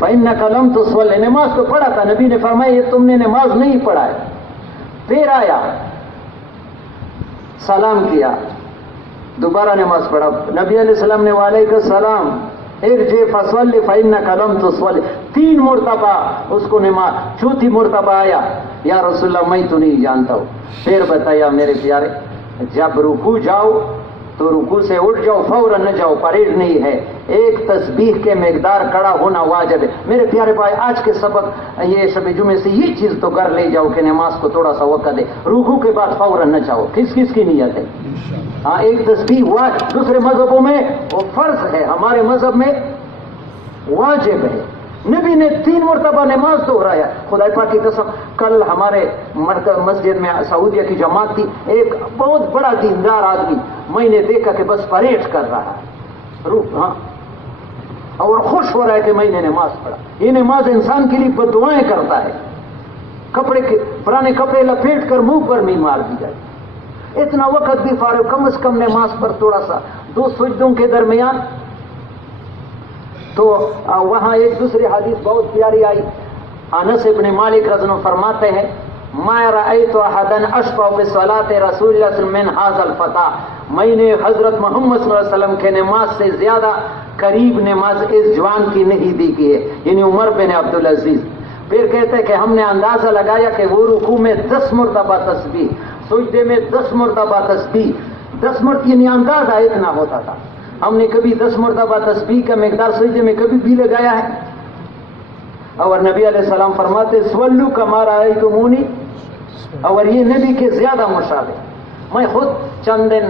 فإنک لم تصلی، نماز تو پڑھا تھا، نبی نے فرمایا یہ تم نے نماز نہیں پڑھا ہے۔ پھر آیا سلام کیا، دوبارہ نماز پڑھا، نبی علیہ السلام نے وعلیک السلام ارجع فصلی فإنک لم تصلی، 3 مرتبہ اس کو نماز، چوتھی مرتبہ آیا، یا رسول اللہ میں تو نہیں جانتا ہوں۔ پھر بتایا میرے پیارے، جب رکوع جاؤ تو رکوع سے اٹھ جاؤ، فوراً نہ جاؤ، پریڈ نہیں ہے، ایک تسبیح کے مقدار کھڑا ہونا واجب ہے۔ میرے پیارے بھائی، آج کے سبق یہ شب جمعے سے یہ چیز تو کر لے جاؤ کہ نماز کو تھوڑا سا وقت دے، رکوع کے بعد فوراً نہ جاؤ۔ کس کس کی نیت ہے؟ ہاں، ایک تسبیح دوسرے مذہبوں میں وہ فرض ہے، ہمارے مذہب میں واجب ہے۔ نبی نے 3 مرتبہ نماز دہرایا، خدا پاک کی قسم۔ کل ہمارے مسجد میں سعودیہ کی جماعت تھی، ایک بہت بڑا دیندار آدمی میں نے دیکھا کہ بس پریڈ کر رہا ہے، ہاں، اور خوش ہو رہا ہے کہ میں نے نماز پڑھا۔ یہ نماز انسان کے لیے بددعائیں کرتا ہے، پرانے کپڑے لپیٹ کر منہ پر نہیں مار دی جائے، اتنا وقت بھی فارغ، کم از کم نماز پر تھوڑا سا 2 سجدوں کے درمیان۔ تو وہاں ایک دوسری حدیث بہت پیاری آئی، انس ابن مالک رضی اللہ عنہ فرماتے ہیں، ما رأیت احدا اشبہ بصلاۃ رسول اللہ صلی اللہ علیہ وسلم من ھذا الفتى، میں نے حضرت محمد صلی اللہ علیہ وسلم کے نماز سے زیادہ قریب نماز اس جوان کی نہیں دیکھی ہے، یعنی عمر بن عبدالعزیز۔ پھر کہتے ہیں کہ ہم نے اندازہ لگایا کہ وہ رکوع میں 10 مرتبہ تسبیح، سجدے میں 10 مرتبہ تسبیح، 10 مرتبہ، یعنی اندازہ اتنا ہوتا تھا۔ ہم نے کبھی 10 مرتبہ تسبیح کا مقدار سجدے میں کبھی بھی لگایا ہے؟ اور نبی علیہ السلام فرماتے صلوا کما رأیتمونی، اور یہ نبی کے زیادہ مشابہ۔ میں خود چند دن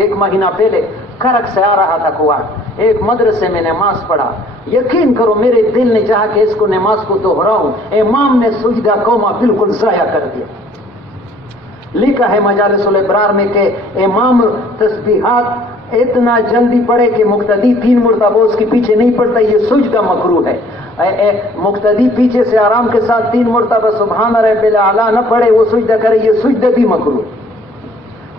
1 مہینہ پہلے کرک سے آ رہا تھا کوٹ، ایک مدرسے میں نماز پڑھا، یقین کرو میرے دل نے چاہا کہ اس کو نماز کو دہراؤں، امام نے سجدہ قوما بالکل ضائع کر دیا۔ لکھا ہے مجالس الابرار میں کہ امام تسبیحات اتنا جلدی پڑھے کہ مقتدی 3 مرتبہ اس کے پیچھے نہیں پڑتا، یہ سجدہ مکروہ ہے۔ مقتدی پیچھے سے آرام کے ساتھ 3 مرتبہ سبحان رب الاعلیٰ نہ پڑھے، وہ سجدہ کرے، یہ سجدہ بھی مکروہ۔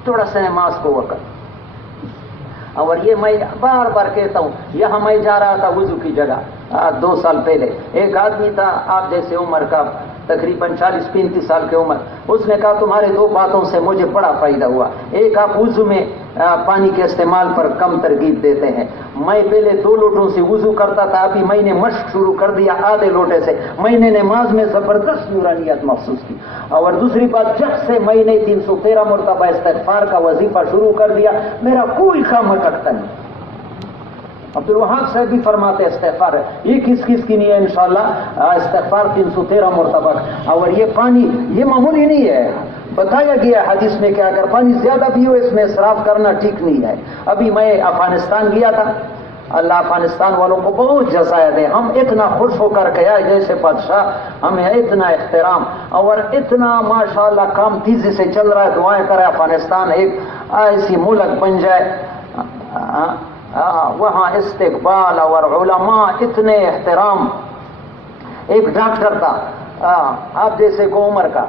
تھوڑا سا نماز کو وقت، اور یہ میں بار بار کہتا ہوں، یہاں میں جا رہا تھا وضو کی جگہ 2 سال پہلے، ایک آدمی تھا آپ جیسے عمر کا، تقریباً 40-35 سال کی عمر، اس نے کہا تمہارے 2 باتوں سے مجھے بڑا فائدہ ہوا، ایک آپ وضو میں پانی کے استعمال پر کم ترغیب دیتے ہیں، میں پہلے 2 لوٹوں سے وضو کرتا تھا، ابھی میں نے مشق شروع کر دیا آدھے لوٹے سے، میں نے نماز میں زبردست نورانیت محسوس کی، اور دوسری بات جب سے میں نے 313 مرتبہ استغفار کا وظیفہ شروع کر دیا، میرا کوئی کام اٹکتا نہیں۔ عبدالوہاب صاحب بھی فرماتے استغفار، یہ کس کس کی نہیں ہے انشاءاللہ استغفار 313 مرتبہ، اور یہ پانی یہ معمولی نہیں ہے، بتایا گیا حدیث میں کہ اگر پانی زیادہ بھی ہو اس میں اسراف کرنا ٹھیک نہیں ہے۔ ابھی میں افغانستان گیا تھا، اللہ افغانستان والوں کو بہت جزائے دے، ہم اتنا خوش ہو کر گیا جیسے بادشاہ، ہمیں اتنا احترام اور اتنا ماشاءاللہ کام تیزی سے چل رہا ہے، دعائیں کرے افغانستان ایک ایسی ملک بن جائے، وہاں استقبال اور علماء اتنے احترام۔ ایک ڈاکٹر تھا آپ جیسے کو عمر کا،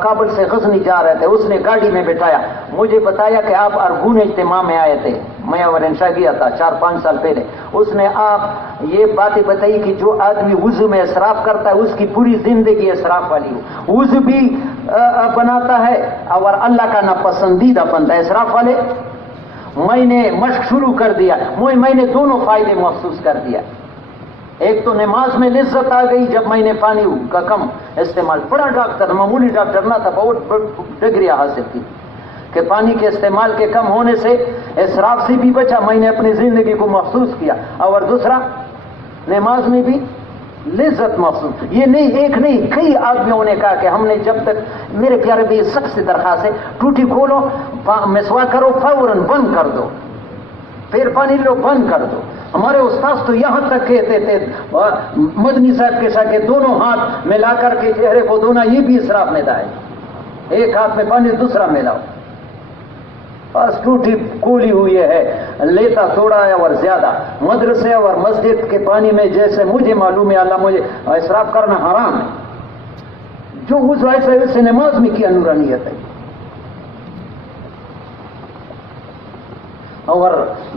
کابل سے غزنی جا رہے تھے، اس نے گاڑی میں بٹھایا، مجھے بتایا کہ آپ ارگون اجتماع میں آئے تھے، میں اور انشاء گیا تھا 4-5 سال پہلے، اس نے آپ یہ باتیں بتائی کہ جو آدمی وضو میں اسراف کرتا ہے اس کی پوری زندگی اسراف والی ہو، وضو بھی بناتا ہے اور اللہ کا ناپسندیدہ بنتا ہے اسراف والے۔ میں نے مشق شروع کر دیا، میں نے دونوں فائدے محسوس کر دیا، ایک تو نماز میں لذت آ گئی جب میں نے پانی کا کم استعمال، بڑا ڈاکٹر معمولی ڈاکٹر نہ تھا، بہت ڈگریاں حاصل کی کہ پانی کے استعمال کے کم ہونے سے اسراف سے بھی بچا، میں نے اپنی زندگی کو محسوس کیا، اور دوسرا نماز میں بھی لذت محسوس۔ یہ نہیں ایک نہیں کئی آدمیوں نے کہا کہ ہم نے جب تک، میرے پیارے بھی سخت سی درخواست ہے، ٹوٹی کھولو مسواک کرو فوراً بند کر دو، پھر پانی لو بند کر دو، ہمارے استاد تو یہاں تک کہتے تھے مدنی صاحب کے ساتھ کہ دونوں ہاتھ ملا کر کے چہرے کو دھونا یہ بھی اسراف میں دائے، ایک ہاتھ میں پانی دوسرا ملاؤ، بس ٹوٹی کولی ہوئی ہے، لیتا تھوڑا ہے اور زیادہ۔ مدرسے اور مسجد کے پانی میں جیسے مجھے معلوم ہے اللہ مجھے اسراف کرنا حرام ہے، جو اس ایسے ویسے نماز میں کیا نورانیت ہے۔ اور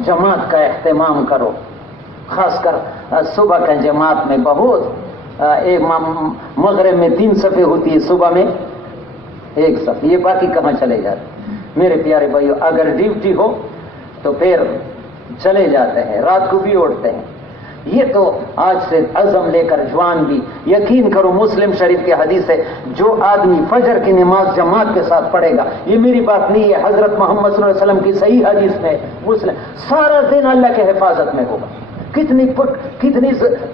جماعت کا اہتمام کرو، خاص کر صبح کا جماعت میں بہت ایک مغرب میں 3 صفیں ہوتی ہے، صبح میں 1 صف، یہ باقی کہاں چلے جاتے؟ میرے پیارے بھائیو، اگر ڈیوٹی ہو تو پھر چلے جاتے ہیں، رات کو بھی اٹھتے ہیں۔ یہ تو آج سے عزم لے کر جوان بھی یقین کرو، مسلم شریف کی حدیث ہے جو آدمی فجر کی نماز جماعت کے ساتھ پڑھے گا، یہ میری بات نہیں ہے، حضرت محمد صلی اللہ علیہ وسلم کی صحیح حدیث میں مسلم، سارا دن اللہ کے حفاظت میں ہوگا۔ کتنی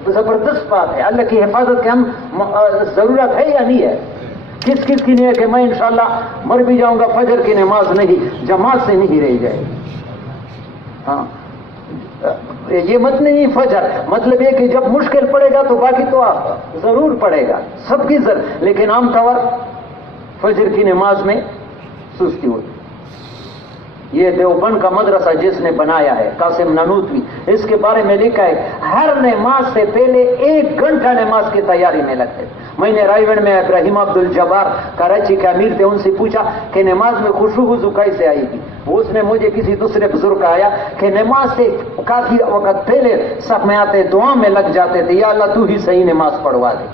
زبردست بات ہے، اللہ کی حفاظت کی ہم ضرورت ہے یا نہیں ہے؟ کس کی نہیں ہے کہ میں انشاءاللہ مر بھی جاؤں گا فجر کی نماز نہیں جماعت سے نہیں رہ جائے؟ ہاں، یہ مت نہیں فجر، مطلب یہ کہ جب مشکل پڑے گا تو باقی تو آپ ضرور پڑے گا، سب کی ضرور، لیکن عام طور فجر کی نماز میں سستی ہوتی۔ یہ دیوبند کا مدرسہ جس نے بنایا ہے قاسم نانوتوی، اس کے بارے میں لکھا ہے ہر نماز سے پہلے 1 گھنٹہ نماز کی تیاری میں لگتے۔ میں نے رائے گڑھ میں ابراہیم عبد الجبار کراچی کے امیر تھے، ان سے پوچھا کہ نماز میں خشوع وضو کیسے آئی تھی؟ اس نے مجھے کسی دوسرے بزرگ کا آیا کہ نماز سے کافی وقت پہلے صف میں آتے، دعا میں لگ جاتے تھے، یا اللہ تو ہی صحیح نماز پڑھوا دے۔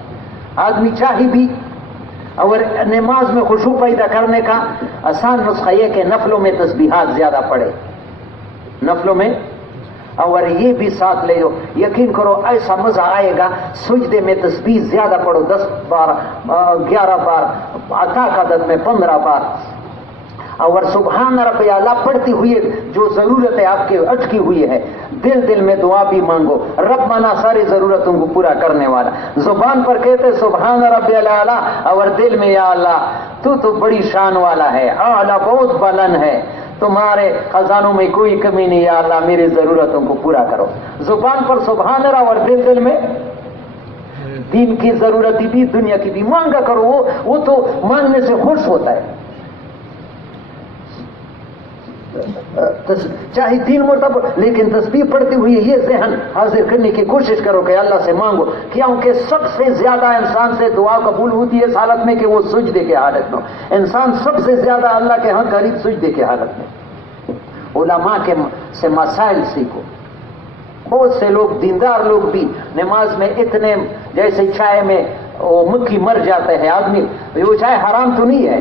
آدمی چاہے بھی، اور نماز میں خشوع پیدا کرنے کا آسان نسخہ یہ کہ نفلوں میں تسبیحات زیادہ پڑھے، نفلوں میں، اور یہ بھی ساتھ لے لو، یقین کرو ایسا مزہ آئے گا، سجدے میں تسبیح زیادہ پڑھو، 10 بار 11 بار، عطا کا عدد میں 15 بار، اور سبحان ربی اعلیٰ پڑھتی ہوئی جو ضرورت ہے آپ کے اٹکی ہوئی ہے، دل میں دعا بھی مانگو، رب مانا ساری ضرورتوں کو پورا کرنے والا، زبان پر کہتے سبحان ربی اعلیٰ، اور دل میں یا اللہ تو بڑی شان والا ہے، اعلیٰ بہت بلند ہے، تمہارے خزانوں میں کوئی کمی نہیں، یا اللہ میری ضرورتوں کو پورا کرو۔ زبان پر سبحان اللہ اور دل میں دین کی ضرورت بھی دنیا کی بھی مانگا کرو، وہ تو مانگنے سے خوش ہوتا ہے، چاہے 3 مرتبہ، لیکن تسبیح پڑھتے ہوئے یہ ذہن حاضر کرنے کی کوشش کرو کہ اللہ سے مانگو، کیونکہ سب سے زیادہ انسان سے دعا قبول ہوتی ہے اس حالت میں کہ وہ سجدے کے حالت میں، انسان سب سے زیادہ اللہ کے ہاں قریب سجدے کے حالت میں۔ علماء سے مسائل سیکھو، بہت سے لوگ دیندار لوگ بھی نماز میں اتنے، جیسے چائے میں وہ مکھی مر جاتے ہیں آدمی، وہ چائے حرام تو نہیں ہے،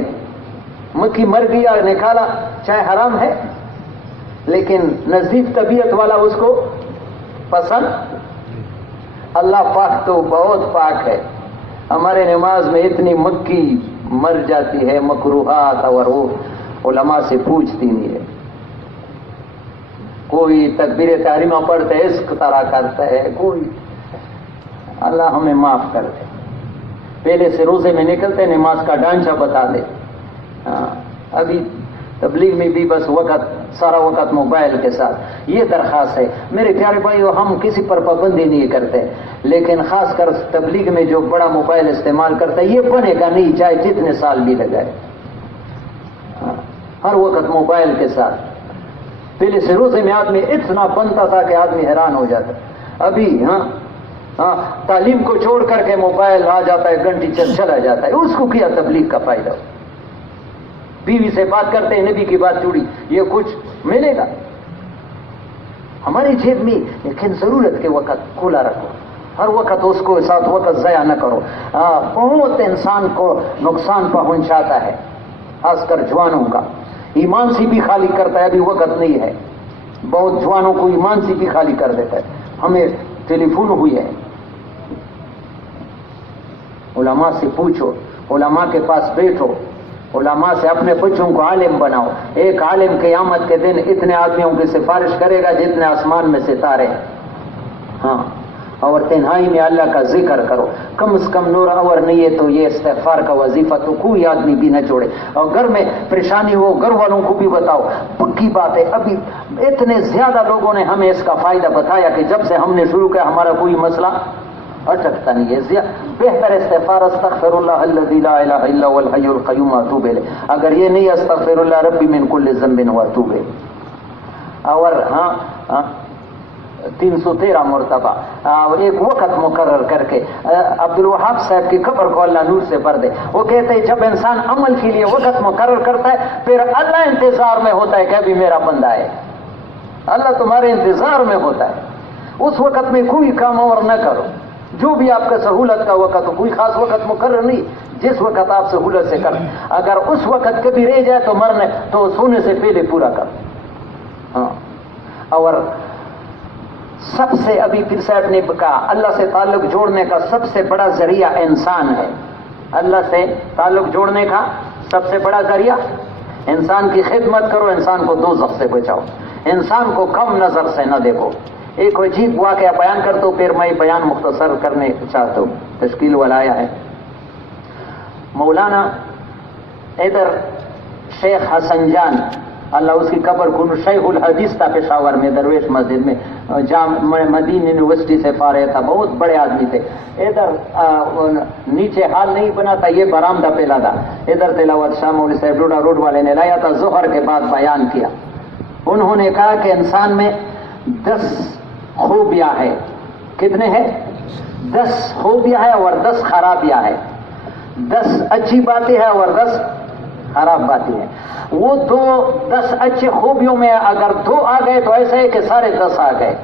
مکھی مر گیا نکالا، چائے حرام ہے، لیکن نزدیک طبیعت والا اس کو پسند، اللہ پاک تو بہت پاک ہے، ہمارے نماز میں اتنی مکھی مر جاتی ہے، مکروہات، اور وہ علماء سے پوچھتی نہیں ہے، کوئی تکبیر تحریمہ پڑھتے اس طرح کرتا ہے، کوئی، اللہ ہمیں معاف کر دے، پہلے سے روزے میں نکلتے نماز کا ڈھانچہ بتا دے۔ ابھی تبلیغ میں بھی بس سارا وقت موبائل کے ساتھ، یہ درخواست ہے میرے پیارے بھائیو، ہم کسی پر پابندی نہیں کرتے، لیکن خاص کر تبلیغ میں جو بڑا موبائل استعمال کرتا ہے یہ بنے گا نہیں، چاہے جتنے سال بھی لگائے، ہر وقت موبائل کے ساتھ۔ پہلے سے روزے میں آدمی اتنا بنتا تھا کہ آدمی حیران ہو جاتا، ابھی تعلیم کو چھوڑ کر کے موبائل آ جاتا ہے، گھنٹی چلا جاتا ہے، اس کو کیا تبلیغ کا فائدہ؟ بیوی سے بات کرتے ہیں نبی کی بات جڑی، یہ کچھ ملے گا ہماری جیب میں، لیکن ضرورت کے وقت کھلا رکھو، ہر وقت اس کو ساتھ وقت ضائع نہ کرو، بہت انسان کو نقصان پہنچاتا ہے، خاص کر جوانوں کا، ایمان سے بھی خالی کرتا ہے، ابھی وقت نہیں ہے، بہت جوانوں کو ایمان سے بھی خالی کر دیتا ہے۔ ہمیں ٹیلی فون ہوئی ہے، علماء سے پوچھو، علماء کے پاس بیٹھو، علماء سے اپنے بچوں کو عالم بناؤ، ایک عالم قیامت کے دن اتنے آدمیوں کی سفارش کرے گا جتنے آسمان میں ستارے ہیں، ہاں، اور تنہائی میں اللہ کا ذکر کرو. کم از کم نور اور نہیں ہے تو یہ استغفار کا وظیفہ تو کوئی آدمی بھی نہ چھوڑے. اور گھر میں پریشانی ہو گھر والوں کو بھی بتاؤ. پکی بات ہے ابھی اتنے زیادہ لوگوں نے ہمیں اس کا فائدہ بتایا کہ جب سے ہم نے شروع کیا ہمارا کوئی مسئلہ اٹکتا نہیں ہے. بہتر استغفار استغفر اللہ الذی لا الہ الا هو الحی القیوم واتوب الیہ. اگر یہ نہیں استغفر اللہ ربی من کل ذنب واتوب الیہ. اور 313 مرتبہ ایک وقت مقرر کر کے عبد الوہاب صاحب کی قبر کو اللہ نور سے بھر دے. وہ کہتے ہیں جب انسان عمل کے لیے وقت مقرر کرتا ہے پھر اللہ انتظار میں ہوتا ہے کہ ابھی میرا بندہ ہے. اللہ تمہارے انتظار میں ہوتا ہے. اس وقت میں کوئی کام اور نہ کرو. جو بھی آپ کا سہولت کا وقت ہو, کوئی خاص وقت مقرر نہیں, جس وقت آپ سہولت سے کریں. اگر اس وقت کبھی رہ جائے تو مرنے تو سونے سے پہلے پورا کر. ہاں. اور سب سے ابھی پیر صاحب نے کہا اللہ سے تعلق جوڑنے کا سب سے بڑا ذریعہ انسان ہے. اللہ سے تعلق جوڑنے کا سب سے بڑا ذریعہ انسان کی خدمت کرو, انسان کو دوزخ سے بچاؤ, انسان کو کم نظر سے نہ دیکھو. ایک عجیب واقعہ بیان کرتا ہوں, پھر میں بیان مختصر کرنے چاہتا ہوں. تشکیل والا آیا ہے مولانا ادھر شیخ حسن جان اللہ اس کی قبر کو شیخ الحدیث تھا پشاور میں درویش مسجد میں, مدینہ یونیورسٹی سے فارغ تھا, بہت بڑے آدمی تھے. ادھر نیچے ہال نہیں بنا تھا, یہ برآمدہ پہلا تھا. ادھر تلاوت شاہ مولوی صاحب ڈوڈا روڈ والے نے لایا تھا, ظہر کے بعد بیان کیا. انہوں نے کہا کہ انسان میں 10 خوبیاں ہیں. کتنے ہیں؟ 10 خوبیاں ہیں اور 10 خرابیاں ہیں. 10 اچھی باتیں ہیں اور 10 خراب باتیں ہیں. وہ 10 اچھی خوبیوں میں اگر 2 آ گئے تو ایسا ہے کہ سارے 10 آ گئے.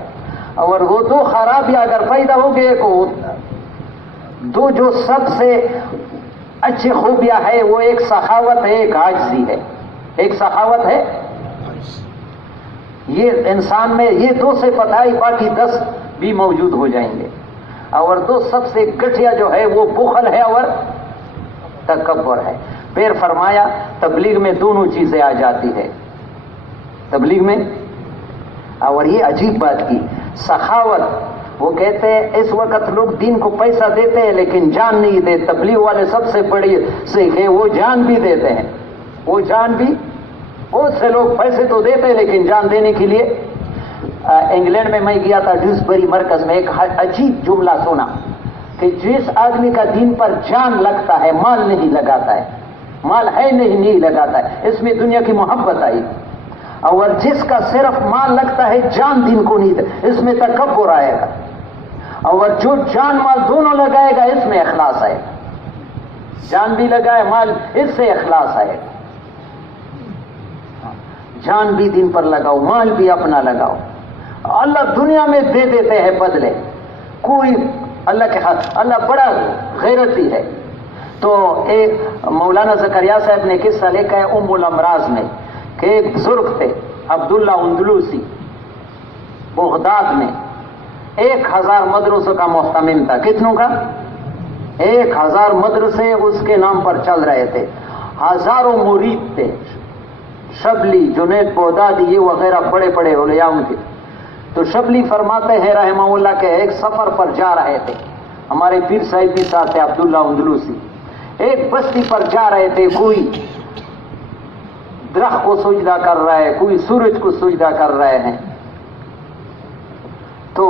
اور وہ 2 خرابیاں اگر پیدا ہو گئے تو 2 جو سب سے اچھی خوبیاں ہے وہ ایک سخاوت ہے, ایک عاجزی ہے. ایک سخاوت ہے, یہ انسان میں یہ 2 سے پتہ ہے, باقی 10 بھی موجود ہو جائیں گے. اور 2 سب سے گٹھیا جو ہے وہ بخل ہے اور تکبر ہے. پھر فرمایا تبلیغ میں دونوں چیزیں آ جاتی ہے. تبلیغ میں, اور یہ عجیب بات کی سخاوت, وہ کہتے ہیں اس وقت لوگ دین کو پیسہ دیتے ہیں لیکن جان نہیں دیتے. تبلیغ والے سب سے بڑی سیکھ ہے وہ جان بھی دیتے ہیں. وہ جان بھی, بہت سے لوگ پیسے تو دیتے ہیں لیکن جان دینے کے لیے. انگلینڈ میں میں گیا تھا ڈیوزبری مرکز میں, ایک عجیب جملہ سنا کہ جس آدمی کا دین پر جان لگتا ہے مال نہیں لگاتا ہے, مال ہے نہیں لگاتا ہے, اس میں دنیا کی محبت آئی. اور جس کا صرف مال لگتا ہے جان دین کو نہیں, اس میں تکبر آئے گا. اور جو جان مال دونوں لگائے گا اس میں اخلاص آئے گا. جان بھی لگائے مال, اس سے اخلاص آئے گا. جان بھی دین پر لگاؤ, مال بھی اپنا لگاؤ. اللہ دنیا میں دے دیتے ہیں بدلے, کوئی اللہ کے ہاتھ, اللہ بڑا غیرتی ہے. تو ایک مولانا زکریا صاحب نے قصہ لکھا ہے ام الامراض میں کہ ایک بزرگ تھے عبداللہ اندلوسی, بغداد میں 1000 مدرسوں کا محتمم تھا. کتنوں کا؟ 1000 مدرسے اس کے نام پر چل رہے تھے. ہزاروں مرید تھے, شبلی, جنید بغدادی, یہ وغیرہ بڑے بڑے اولیاء ان کے. تو شبلی فرماتے ہیں رحمہ اللہ کہ ایک سفر پر جا رہے تھے, ہمارے پیر صاحب بھی ساتھ تھے عبداللہ اندلوسی. ایک بستی پر جا رہے تھے, کوئی درخت کو سجدہ کر رہا ہے, کوئی سورج کو سجدہ کر رہے ہیں. تو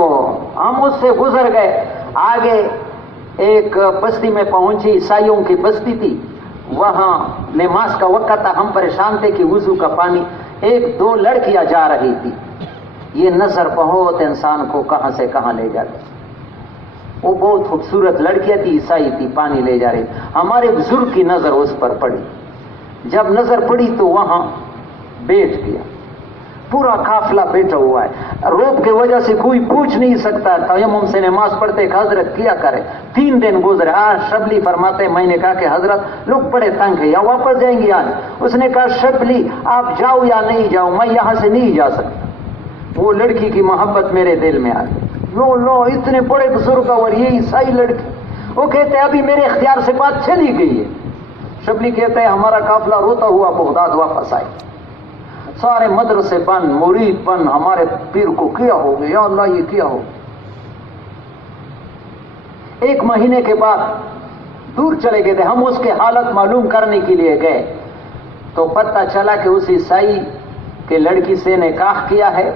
ہم اس سے گزر گئے. آگے ایک بستی میں پہنچی, عیسائیوں کی بستی تھی, وہاں نماز کا وقت تھا. ہم پریشان تھے کہ وضو کا پانی. 1-2 لڑکیاں جا رہی تھی. یہ نظر بہت انسان کو کہاں سے کہاں لے جاتے. وہ بہت خوبصورت لڑکیاں تھی, عیسائی تھی, پانی لے جا رہی. ہمارے بزرگ کی نظر اس پر پڑی. جب نظر پڑی تو وہاں بیٹھ گیا. پورا قافلہ بیٹھا ہوا ہے. روب کی وجہ سے کوئی پوچھ نہیں سکتا. تیمم سے نماز پڑھتے کہ حضرت کیا کرے. 3 دن گزرے. آج شبلی فرماتے, میں نے کہا کہ حضرت لوگ بڑے تنگ ہیں, یا واپس جائیں گے آج. اس نے کہا شبلی آپ جاؤ یا نہیں جاؤ, میں یہاں سے نہیں جا سکتا. وہ لڑکی کی محبت میرے دل میں آ گئی. لو اتنے بڑے بزرگ اور یہ عیسائی لڑکی. وہ کہتے ابھی میرے اختیار سے بات چلی گئی ہے. شبلی کہتے ہیں ہمارا قافلہ روتا ہوا بغداد واپس آئے. سارے مدرسے بند, مرید بند. ہمارے پیر کو کیا ہو گیا, یا اللہ یہ کیا ہو. 1 مہینے کے بعد دور چلے گئے تھے، ہم اس کے حالت معلوم کرنے کے لیے گئے تو پتہ چلا کہ اس عیسائی کے لڑکی سے نکاح کیا ہے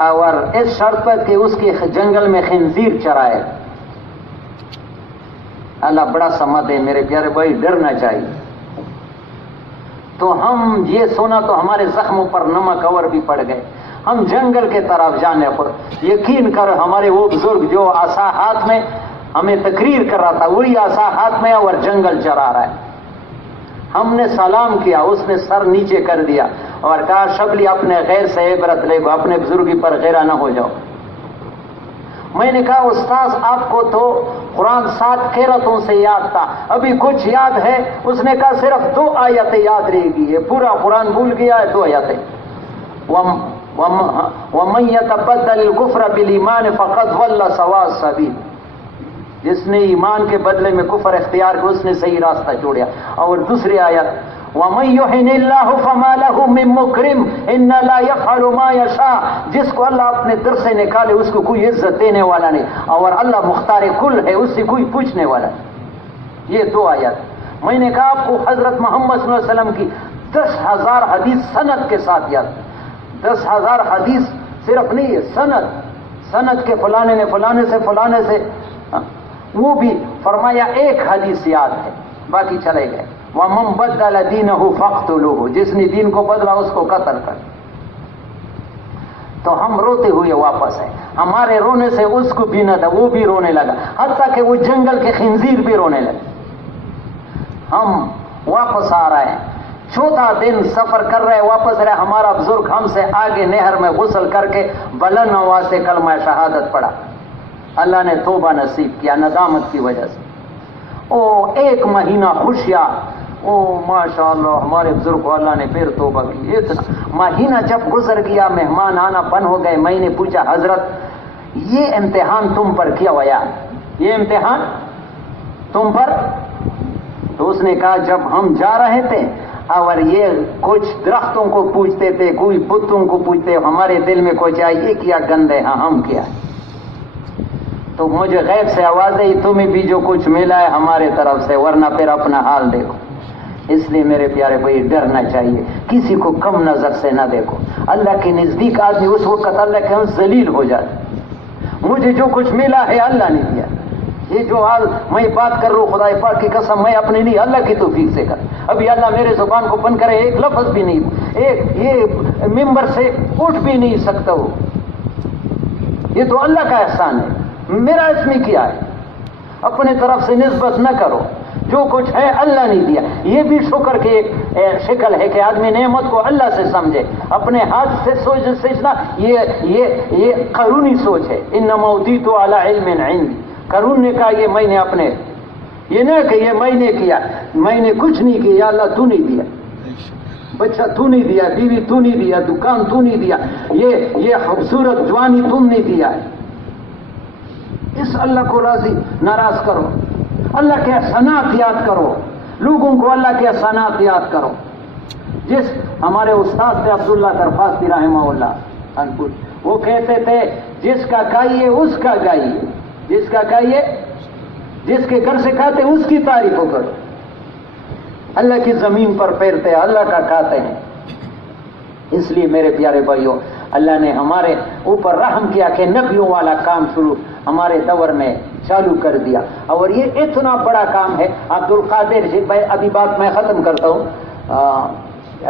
اور اس شرط پر کہ اس کے جنگل میں خنزیر چرائے۔ اللہ بڑا سمجھ ہے میرے پیارے بھائی، ڈرنا چاہیے۔ تو ہم یہ سنا تو ہمارے زخموں پر نمک اور بھی پڑ گئے، ہم جنگل کے طرف جانے پر یقین کر ہمارے وہ بزرگ جو عصا ہاتھ میں ہمیں تقریر کر رہا تھا وہی عصا ہاتھ میں اور جنگل چرا رہا ہے۔ ہم نے سلام کیا، اس نے سر نیچے کر دیا اور کہا شبلی اپنے غیر سے عبرت لے، اپنے بزرگی پر غیرہ نہ ہو جاؤ۔ میں نے کہا استاذ آپ کو تو قرآن 7 قرأتوں سے یاد تھا، ابھی کچھ یاد ہے؟ اس نے کہا صرف 2 آیتیں یاد رہ گئی ہے، پورا قرآن بھول گیا ہے 2 آیتیں۔ وَمَن يَتَبَدَّلِ الْكُفْرَ بِالْإِيمَانِ فَقَدْ ضَلَّ سَوَاءَ السَّبِيلِ، جس نے ایمان کے بدلے میں کفر اختیار کیا اس نے صحیح راستہ چھوڑیا۔ اور دوسری آیت وَمَن يُهِنِ اللَّهُ فَمَا لَهُ مِن مُّكْرِمٍ إِنَّ اللَّهَ يَفْعَلُ مَا يَشَاءُ، جس کو اللہ اپنے در سے نکالے اس کو کوئی عزت دینے والا نہیں، اور اللہ مختار کل ہے، اس سے کوئی پوچھنے والا نہیں۔ یہ 2 آیات میں نے کہا آپ کو حضرت محمد صلی اللہ علیہ وسلم کی 10,000 حدیث سند کے ساتھ یاد، 10,000 حدیث صرف نہیں ہے، سند کے فلانے نے فلانے سے فلانے سے، وہ بھی فرمایا 1 حدیث یاد ہے، باقی چلے گئے۔ وَمَن بَدَّلَ دِينَهُ فَاقْتُلُوهُ، جس نے دین کو بدلا اس کو قتل کر۔ تو ہم روتے ہوئے واپس آئے، ہمارے رونے سے اس کو بھی نہ تھا، وہ بھی رونے لگا، حتیٰ کہ وہ جنگل کے خنزیر بھی رونے لگے۔ ہم واپس آ رہے ہیں، 14 دن سفر کر رہے، واپس رہے، ہمارا بزرگ ہم سے آگے نہر میں غسل کر کے بلند آواز سے کلمہ شہادت پڑھا۔ اللہ نے توبہ نصیب کیا ندامت کی وجہ سے۔ 1 مہینہ خوشیاں، ماشاءاللہ ہمارے بزرگ کو اللہ نے پھر توبہ کی۔ اتنا مہینہ جب گزر گیا، مہمان آنا بند ہو گئے، میں نے پوچھا حضرت یہ امتحان تم پر کیا ہوا؟ یہ امتحان تم پر؟ تو اس نے کہا جب ہم جا رہے تھے اور یہ کچھ درختوں کو پوچھتے تھے، کوئی بتوں کو پوچھتے، ہمارے دل میں کوئی چاہے یہ کیا گندے، ہاں ہم کیا، تو مجھے غیب سے آواز ہے تمہیں بھی جو کچھ ملا ہے ہمارے طرف سے، ورنہ پھر اپنا حال دیکھو۔ اس لیے میرے پیارے بھائی ڈرنا چاہیے، کسی کو کم نظر سے نہ دیکھو۔ اللہ کے نزدیک آدمی اس وقت اللہ کے ہم ذلیل ہو جاتے۔ مجھے جو کچھ ملا ہے اللہ نے دیا، یہ جو حال میں بات کر رہا ہوں خدا پاک کی قسم میں اپنی نہیں اللہ کی توفیق سے کر، ابھی اللہ میرے زبان کو بند کرے، 1 لفظ بھی نہیں، یہ ممبر سے اٹھ بھی نہیں سکتا ہو، یہ تو اللہ کا احسان ہے، میرا اس میں کیا ہے؟ اپنے طرف سے نسبت نہ کرو، جو کچھ ہے اللہ نے دیا۔ یہ بھی شکر کی ایک شکل ہے کہ آدمی نعمت کو اللہ سے سمجھے، اپنے ہاتھ سے سوچنا یہ قارونی سوچ ہے۔ انما اوتیت علی علم عندی، قارون نے کہا یہ میں نے اپنے، یہ نہ کہ یہ میں نے کیا، میں نے کچھ نہیں کیا، اللہ تو نہیں دیا، بچہ تو نہیں دیا، بیوی تو نہیں دیا، دکان تو نہیں دیا، یہ خوبصورت جوانی تم نے دیا ہے۔ اس اللہ کو راضی ناراض کرو، اللہ کے احسانات یاد کرو، لوگوں کو اللہ کے احسانات یاد کرو۔ جس ہمارے استاد تھے عبداللہ درفاستی رحمہ اللہ، وہ کہتے تھے جس کا کھائیے اس کا گائیے، جس کا کھائیے، جس کے گھر سے کھاتے اس کی تعریف کرو۔ اللہ کی زمین پر پھیرتے اللہ کا کھاتے ہیں۔ اس لیے میرے پیارے بھائیوں، اللہ نے ہمارے اوپر رحم کیا کہ نبیوں والا کام شروع ہمارے دور میں چالو کر دیا، اور یہ اتنا بڑا کام ہے۔ عبد القادر جی بھائی، ابھی بات میں ختم کرتا ہوں،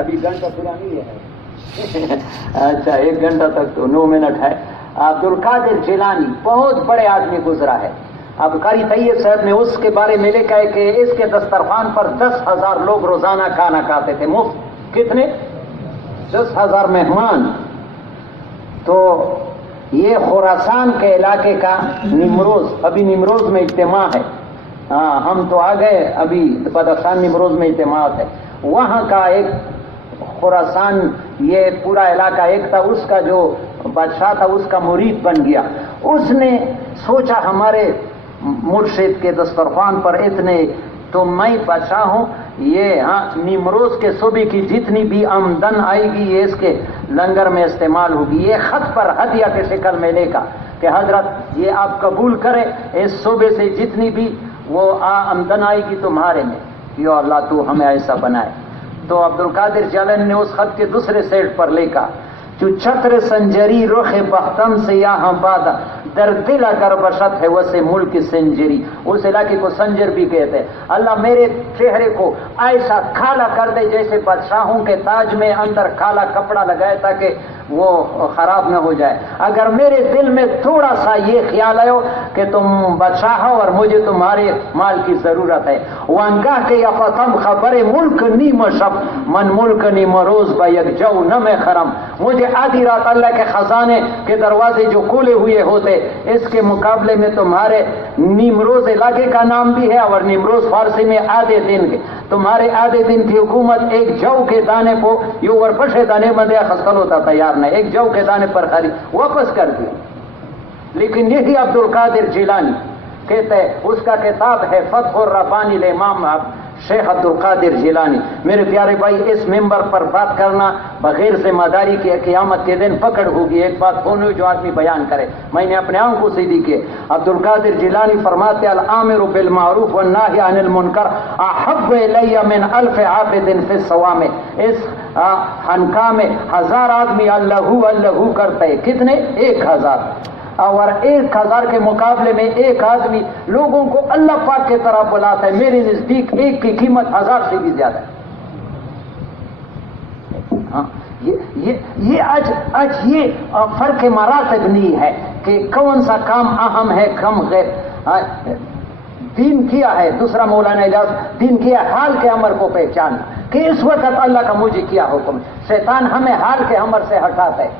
ابھی گھنٹہ پورا نہیں ہے اچھا 1 گھنٹہ تک تو 9 منٹ ہے۔ عبد القادر جیلانی بہت بڑے آدمی گزرا ہے۔ اب قاری طیب صاحب نے اس کے بارے میں لکھا ہے کہ اس کے دسترخوان پر 10,000 لوگ روزانہ کھانا کھاتے تھے مفت۔ کتنے؟ 10,000 مہمان۔ تو یہ خراسان کے علاقے کا نمروز، ابھی نمروز میں اجتماع ہے، ہاں ہم تو آ گئے، ابھی بدخشان نمروز میں اجتماع ہے، وہاں کا ایک خراسان یہ پورا علاقہ ایک تھا، اس کا جو بادشاہ تھا اس کا مرید بن گیا۔ اس نے سوچا ہمارے مرشد کے دسترخوان پر اتنے، تو میں بادشاہ ہوں، یہ ہاں نیمروز کے صوبے کی جتنی بھی آمدن آئے گی یہ اس کے لنگر میں استعمال ہوگی، یہ خط پر ہدیہ کے شکل میں لے گا کہ حضرت یہ آپ قبول کریں، اس صوبے سے جتنی بھی وہ آمدن آئے گی تمہارے میں، یا اللہ تو ہمیں ایسا بنائے۔ تو عبد القادر جیلانی نے اس خط کے دوسرے سیٹ پر لکھا، جو چھتر سنجری رخ بختم سے یہاں باد در دل اگر بشت ہے وسے ملک سنجری، اس علاقے کو سنجر بھی کہتے ہیں۔ اللہ میرے چہرے کو ایسا کالا کر دے جیسے بادشاہوں کے تاج میں اندر کالا کپڑا لگائے تاکہ وہ خراب نہ ہو جائے۔ اگر میرے دل میں تھوڑا سا یہ خیال آئے کہ تم بادشاہ ہو اور مجھے تمہارے مال کی ضرورت ہے، وانگاہ کے یا فتم خبر ملک نیم شب من ملک نیم روز با یک جو نم خرم، مجھے آدھی رات اللہ کے خزانے کے دروازے جو کھولے ہوئے ہوتے، اس کے مقابلے میں تمہارے نیمروز علاقے کا نام بھی ہے، اور نیمروز فارسی میں آدھے دن کے، تمہارے آدھے دن کی حکومت ایک جو کے دانے کو یوں ورپشے دانے مدے خسکل ہوتا تیار نہ، ایک جو کے دانے پر خرید واپس کر دیا۔ لیکن یہی عبد القادر جیلانی کہتے ہیں، اس کا کتاب ہے فتح الربانی الامام شیخ عبد القادر جیلانی۔ میرے پیارے بھائی، اس ممبر پر بات کرنا بغیر ذمہ داری کے قیامت کے دن پکڑ ہوگی۔ ایک بات ہونے جو آدمی بیان کرے، میں نے اپنے آنکھوں سے دیکھی۔ عبد القادر جیلانی فرماتے الامر بالمعروف والناہی عن المنکر احب الی من الف عابد فی الصوام، اس خانقاہ میں 1000 آدمی اللہ کرتے ہیں، کتنے؟ 1000، اور 1000 کے مقابلے میں ایک آدمی لوگوں کو اللہ پاک کی طرف بلاتا ہے، میرے نزدیک ایک کی قیمت 1000 سے بھی زیادہ ہے۔ ہاں، یہ آج یہ فرق مراتب نہیں ہے کہ کون سا کام اہم ہے کم غیر۔ دین کیا ہے، دوسرا مولانا الیاس، دین کیا حال کے امر کو پہچاننا کہ اس وقت اللہ کا مجھے کیا حکم۔ شیطان ہمیں حال کے امر سے ہٹاتا ہے۔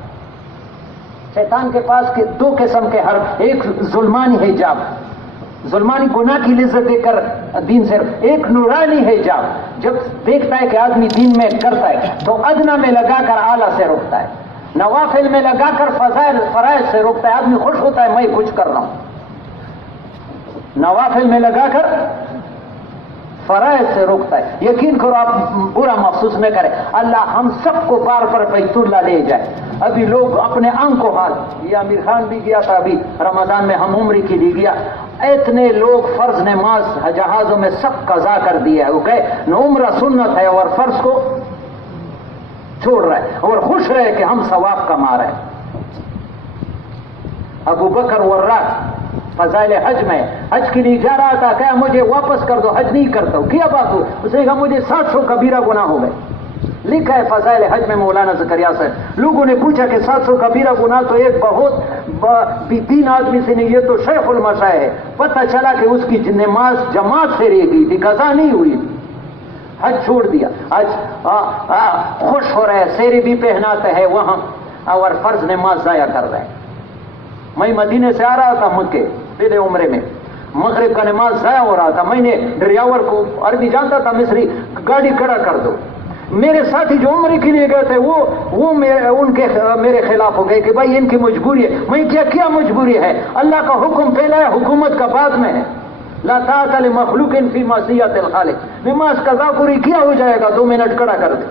شیطان کے پاس کے 2 قسم کے ہر، ایک ظلمانی حجاب، ظلمانی گناہ کی لذت دے کر دین سے، ایک نورانی حجاب، جب دیکھتا ہے کہ آدمی دین میں کرتا ہے تو ادنا میں لگا کر اعلیٰ سے روکتا ہے، نوافل میں لگا کر فضائل فرائض سے روکتا ہے۔ آدمی خوش ہوتا ہے میں کچھ کر رہا ہوں، نوافل میں لگا کر فرائض سے روکتا ہے۔ یقین کرو آپ برا محسوس نہ کریں، اللہ ہم سب کو بار پر بیت اللہ لے جائے۔ ابھی لوگ اپنے آنکھوں حال، یہ امیر خان بھی گیا تھا ابھی رمضان میں، ہم عمرے کے لیے گیا، اتنے لوگ فرض نماز جہازوں میں سب قضا کر دیا ہے، وہ کہے عمرہ سنت ہے اور فرض کو چھوڑ رہا ہے اور خوش رہے کہ ہم ثواب کما رہے ہیں۔ ابو بکر وراق فضائل حج میں حج کے لیے جا رہا تھا، کہا مجھے واپس کر دو، حج نہیں کرتا ہوں۔ کیا بات ہو؟ اس نے کہا مجھے 700 کبیرہ گناہ ہو گئے۔ لکھا ہے فضائل حج میں مولانا زکریا سے، لوگوں نے پوچھا کہ 700 کبیرہ گناہ تو ایک بہت 3 آدمی سے نہیں، یہ تو شیخ المشائخ ہے۔ پتہ چلا کہ اس کی نماز جماعت سے رہ گئی تھی، قضا نہیں ہوئی، حج چھوڑ دیا۔ آج خوش ہو رہے، سیرے بھی پہناتے ہیں وہاں اور فرض نماز ضائع کر رہے ہیں۔ میں مدینے سے آ رہا تھا مکے پہلے عمرے میں، مغرب کا نماز ضائع ہو رہا تھا، میں نے ڈرائیور کو، عربی جانتا تھا مصری، گاڑی کھڑا کر دو۔ میرے ساتھی جو عمرے کے لیے گئے تھے وہ میرے خلاف ہو گئے کہ بھائی ان کی مجبوری ہے۔ میں کیا مجبوری ہے؟ اللہ کا حکم پہلا ہے، حکومت کا بعد میں ہے۔ لا طاعۃ لمخلوق فی معصیۃ الخالق، نماز قضا پوری کیا ہو جائے گا، 2 منٹ کھڑا کر دے۔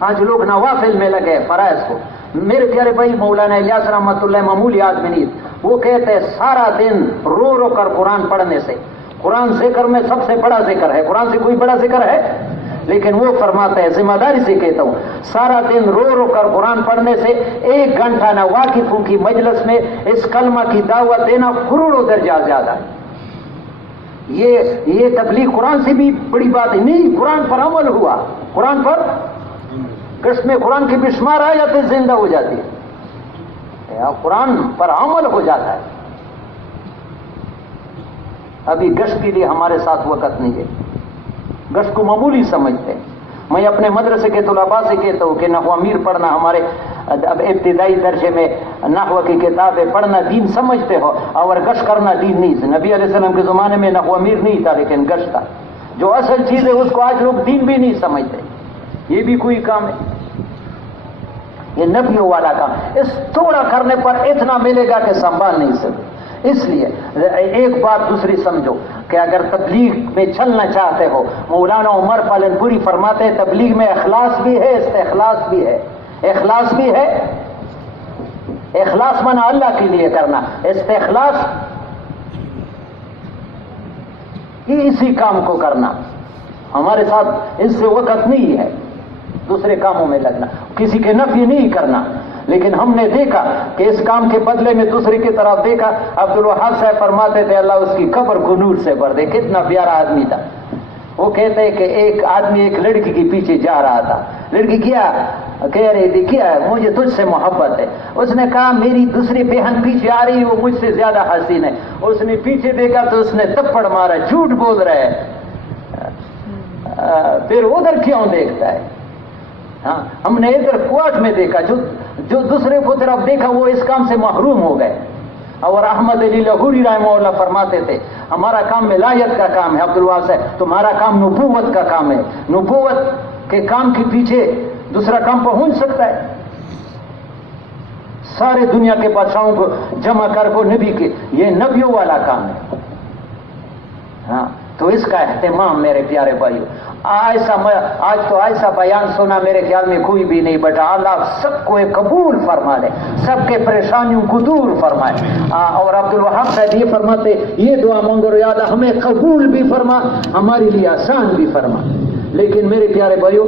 آج لوگ نوافل میں لگے فرائض کو۔ میرے پیارے بھائی، مولانا الیاس رحمۃ اللہ معمولی آدمی نہیں، وہ کہتے ہیں سارا دن رو رو کر قرآن پڑھنے سے، قرآن ذکر میں سب سے بڑا ذکر ہے، قرآن سے کوئی بڑا ذکر ہے؟ لیکن وہ فرماتے ہیں، ذمہ داری سے کہتا ہوں، سارا دن رو رو کر قرآن پڑھنے سے 1 گھنٹہ نہ واقفوں کی مجلس میں اس کلمہ کی دعوت دینا کروڑوں درجہ زیادہ ہے۔ یہ تبلیغ قرآن سے بھی بڑی بات ہے نہیں، قرآن پر عمل ہوا، قرآن پر گشت میں قرآن کی بشمار آیتیں زندہ ہو جاتی ہے، قرآن پر عمل ہو جاتا ہے۔ ابھی گشت کے لیے ہمارے ساتھ وقت نہیں ہے، گشت کو معمولی سمجھتے ہیں۔ میں اپنے مدرسے کے طلباء سے کہتا ہوں کہ نحو امیر پڑھنا، ہمارے اب ابتدائی درجے میں نحو کی کتابیں پڑھنا دین سمجھتے ہو، اور گشت کرنا دین نہیں۔ نبی علیہ السلام کے زمانے میں نحو امیر نہیں تھا، لیکن گشت تھا۔ جو اصل چیز ہے اس کو آج لوگ دین بھی نہیں سمجھتے، یہ بھی کوئی کام ہے، یہ نبیوں والا کام۔ اس تھوڑا کرنے پر اتنا ملے گا کہ سنبھال نہیں سکتے۔ اس لیے ایک بات دوسری سمجھو کہ اگر تبلیغ میں چلنا چاہتے ہو، مولانا عمر پالنپوری فرماتے ہیں تبلیغ میں اخلاص بھی ہے، استخلاص بھی ہے۔ اخلاص بھی ہے اخلاص مانا اللہ کے لیے کرنا، استخلاص ہی اسی کام کو کرنا. ہمارے ساتھ اس سے وقت نہیں ہے دوسرے کاموں میں لگنا، کسی کے نفی نہیں کرنا. لیکن ہم نے دیکھا کہ اس کام کے بدلے میں دوسرے کی طرف دیکھا. عبدالوہاب صاحب فرماتے تھے اللہ اس کی قبر کو نور سے بھر دے. کتنا پیارا آدمی تھا. وہ کہتے ہیں کہ ایک آدمی ایک لڑکی کے پیچھے جا رہا تھا. لڑکی کیا کہہ رہی تھی، کیا مجھے تجھ سے محبت ہے. اس نے کہا میری دوسری بہن پیچھے آ رہی ہے، وہ مجھ سے زیادہ حسین ہے. اس نے پیچھے دیکھا تو اس نے تھپڑ مارا، جھوٹ بول رہا ہے. پھر ادھر کیوں دیکھتا ہے؟ ہاں ہم نے ادھر کوٹ میں دیکھا، جو دوسرے کو طرف دیکھا وہ اس کام سے محروم ہو گئے. اور احمد علی لاہوری رحمہ اللہ فرماتے تھے ہمارا کام ولایت کا کام ہے. عبدالوہاب صاحب تمہارا کام نبوت کا کام ہے. نبوت کے کام کے پیچھے دوسرا کام پہنچ سکتا ہے؟ سارے دنیا کے بادشاہوں کو جمع کر کو نبی کے، یہ نبیوں والا کام ہے. ہاں تو اس کا اہتمام میرے پیارے بھائیو، آج تو ایسا بیان سنا میرے خیال میں کوئی بھی نہیں بیٹھا. اللہ سب کو قبول فرما دے، سب کے پریشانیوں کو دور فرمائے. اور عبدالوہاب صاحب یہ فرماتے یہ دعا مانگو یا اللہ ہمیں قبول بھی فرما، ہمارے لیے آسان بھی فرما. لیکن میرے پیارے بھائیو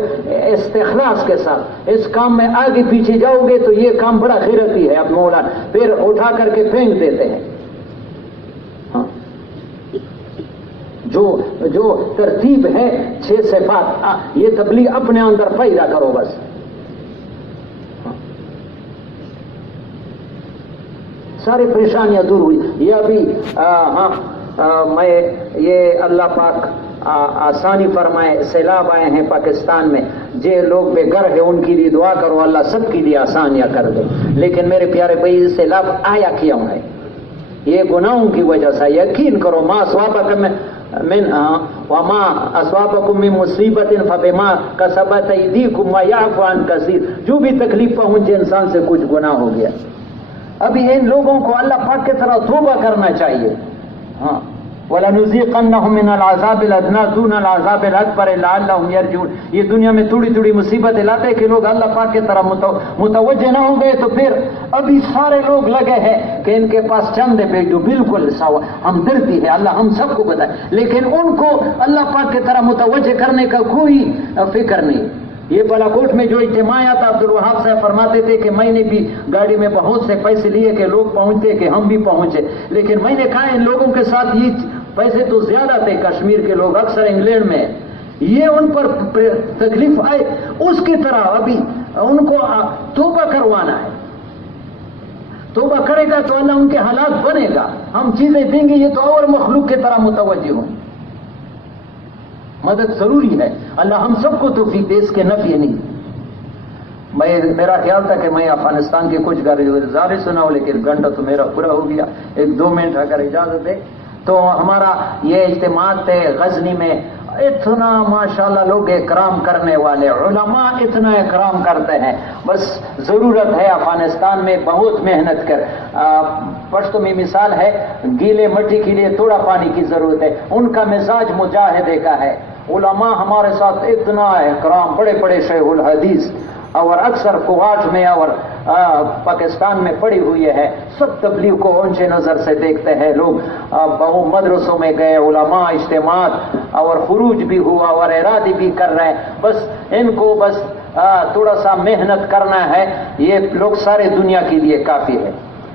استخلاص کے ساتھ اس کام میں آگے پیچھے جاؤ گے تو یہ کام بڑا غیرتی ہے. اب مولانا پھر اٹھا کر کے پھینک دیتے ہیں. جو ترتیب ہے 6 صفات، یہ تبلیغ اپنے اندر پیدا کرو بس. ساری پریشانیاں دور ہوئی. یہ ابھی میں یہ اللہ پاک آسانی فرمائے، سیلاب آئے ہیں پاکستان میں، جو لوگ بے گھر ہیں ان کے لیے دعا کرو اللہ سب کے لیے آسانیاں کر دے. لیکن میرے پیارے بھائی سیلاب آیا کیوں ہے؟ یہ گناہوں کی وجہ سے. یقین کرو ما اصابکم وما اصابکم من مصیبت فبما کسبت ایدیکم ویعفو عن کثیر. جو بھی تکلیف پہنچے انسان سے کچھ گناہ ہو گیا. ابھی ان لوگوں کو اللہ پاک کی طرح توبہ کرنا چاہیے. ہاں وَلَنُذِيقَنَّهُم مِّنَ الْعَذَابِ الْأَدْنَىٰ دُونَ الْعَذَابِ الْأَكْبَرِ لَعَلَّهُمْ يَرْجِعُونَ. یہ دنیا میں تھوڑی تھوڑی مصیبتیں لاتے ہیں کہ لوگ اللہ پاک کی طرح متوجہ نہ ہو گئے تو پھر ابھی سارے لوگ لگے ہیں کہ ان کے پاس چند ہے جو بالکل ہمدردی ہے. اللہ ہم سب کو بتائے، لیکن ان کو اللہ پاک کی طرح متوجہ کرنے کا کوئی فکر نہیں. یہ بالاکوٹ میں جو اجتماع تھا عبدالوہاب صاحب فرماتے تھے کہ میں نے بھی گاڑی میں بہت سے پیسے لیے کہ لوگ پہنچتے کہ ہم بھی پہنچے. لیکن میں نے کہا ان لوگوں کے ساتھ یہ پیسے تو زیادہ تھے. کشمیر کے لوگ اکثر انگلینڈ میں، یہ ان پر تکلیف آئے اس کی طرح ابھی ان کو توبہ کروانا ہے. توبہ کرے گا تو اللہ ان کے حالات بنے گا. ہم چیزیں دیں گے یہ تو اور مخلوق کی طرح متوجہ ہوں. مدد ضروری ہے. اللہ ہم سب کو توفیق دے، اس کے نفی نہیں. میرا خیال تھا کہ میں افغانستان کے کچھ گزارے سناؤں لیکن گھنٹہ تو میرا پورا ہو گیا. 1-2 منٹ اگر اجازت دے تو ہمارا یہ اجتماع تھے غزنی میں. اتنا ماشاءاللہ لوگ اکرام کرنے والے، علماء اتنا اکرام کرتے ہیں. بس ضرورت ہے افغانستان میں بہت محنت کر. پشتو میں مثال ہے گیلے مٹی کے لیے تھوڑا پانی کی ضرورت ہے. ان کا مزاج مجاہدے کا ہے. علماء ہمارے ساتھ اتنا اکرام، بڑے بڑے شیخ الحدیث اور اکثر کوٹ میں اور پاکستان میں پڑی ہوئی ہے. سب تبلیغ کو اونچے نظر سے دیکھتے ہیں. لوگ بہو مدرسوں میں گئے، علماء اجتماعات اور خروج بھی ہوا اور ارادی بھی کر رہے ہیں. بس ان کو بس تھوڑا سا محنت کرنا ہے. یہ لوگ سارے دنیا کے لیے کافی ہے.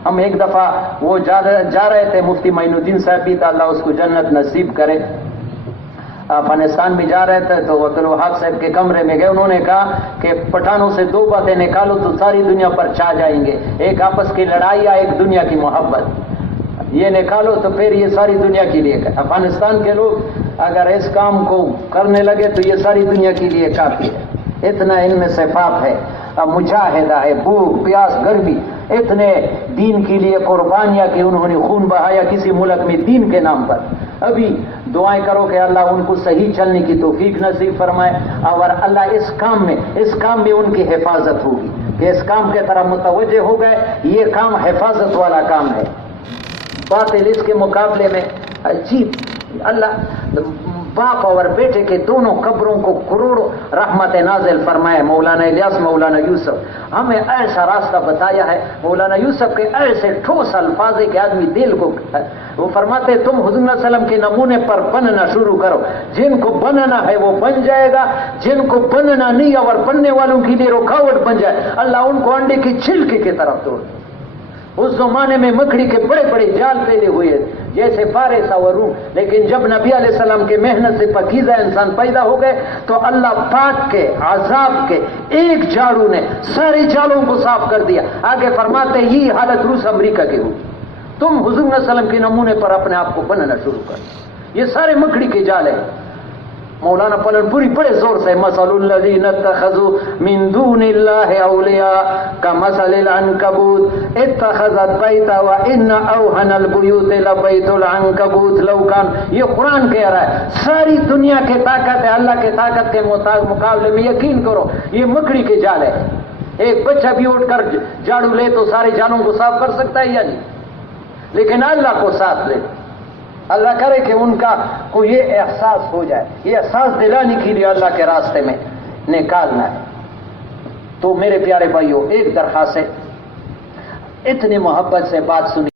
ہم ایک دفعہ وہ جا رہے تھے، مفتی معین الدین صاحب بھی تھا، اللہ اس کو جنت نصیب کرے، افغانستان میں جا رہے تھے تو عبدالوہاب صاحب کے کمرے میں گئے. انہوں نے کہا کہ پٹھانوں سے 2 باتیں نکالو تو ساری دنیا پر چھا جائیں گے، ایک آپس کی لڑائی یا ایک دنیا کی محبت. یہ نکالو تو پھر یہ ساری دنیا کے لیے. افغانستان کے لوگ اگر اس کام کو کرنے لگے تو یہ ساری دنیا کے لیے کافی ہے. اتنا ان میں صفات ہے، مجاہدہ ہے، بھوک پیاس گرمی، اتنے دین کے لیے قربانیاں کہ انہوں نے خون بہایا کسی ملک میں دین کے نام پر. ابھی دعائیں کرو کہ اللہ ان کو صحیح چلنے کی توفیق نصیب فرمائے اور اللہ اس کام میں ان کی حفاظت ہوگی کہ اس کام کے طرف متوجہ ہو گئے. یہ کام حفاظت والا کام ہے. باطل اس کے مقابلے میں عجیب. اللہ باپ اور بیٹے کے دونوں قبروں کو کروڑوں رحمت نازل فرمائے مولانا الیاس مولانا یوسف ہمیں ایسا راستہ بتایا ہے مولانا یوسف کے ایسے ٹھوس الفاظ کے آدمی دل کو وہ فرماتے تم حضور صلی اللہ علیہ وسلم کے نمونے پر بننا شروع کرو جن کو بننا ہے وہ بن جائے گا جن کو بننا نہیں اور بننے والوں کے لیے رکاوٹ بن جائے اللہ ان کو انڈے کی چھلکے کی طرف توڑ دے اس زمانے میں مکڑی کے بڑے بڑے جال پھیلے ہوئے جیسے فارس اور روم لیکن جب نبی علیہ السلام کے محنت سے پاکیزہ انسان پیدا ہو گئے تو اللہ پاک کے عذاب کے ایک جھاڑو نے سارے جالوں کو صاف کر دیا آگے فرماتے یہ حالت روس امریکہ کی ہوئی تم حضور صلی اللہ علیہ وسلم کے نمونے پر اپنے آپ کو بنانا شروع کر یہ سارے مکڑی کے جال ہیں مولانا پلنپوری بڑے زور سے مثل الذین اتخذوا من دون اللہ اولیاء کمثل العنکبوت اتخذت بیتا وان اوہن البیوت لبیت العنکبوت لو کان یہ قرآن کہہ رہا ہے ساری دنیا کی طاقت ہے اللہ کے طاقت کے مقابلے میں یقین کرو یہ مکڑی کے جال ہے ایک بچہ بھی اٹھ کر جھاڑو لے تو سارے جالوں کو صاف کر سکتا ہے یا نہیں لیکن اللہ کو ساتھ لے اللہ کرے کہ ان کا کو یہ احساس ہو جائے یہ احساس دلانے کے لیے اللہ کے راستے میں نکالنا ہے تو میرے پیارے بھائیوں ایک درخواست ہے اتنی محبت سے بات سنی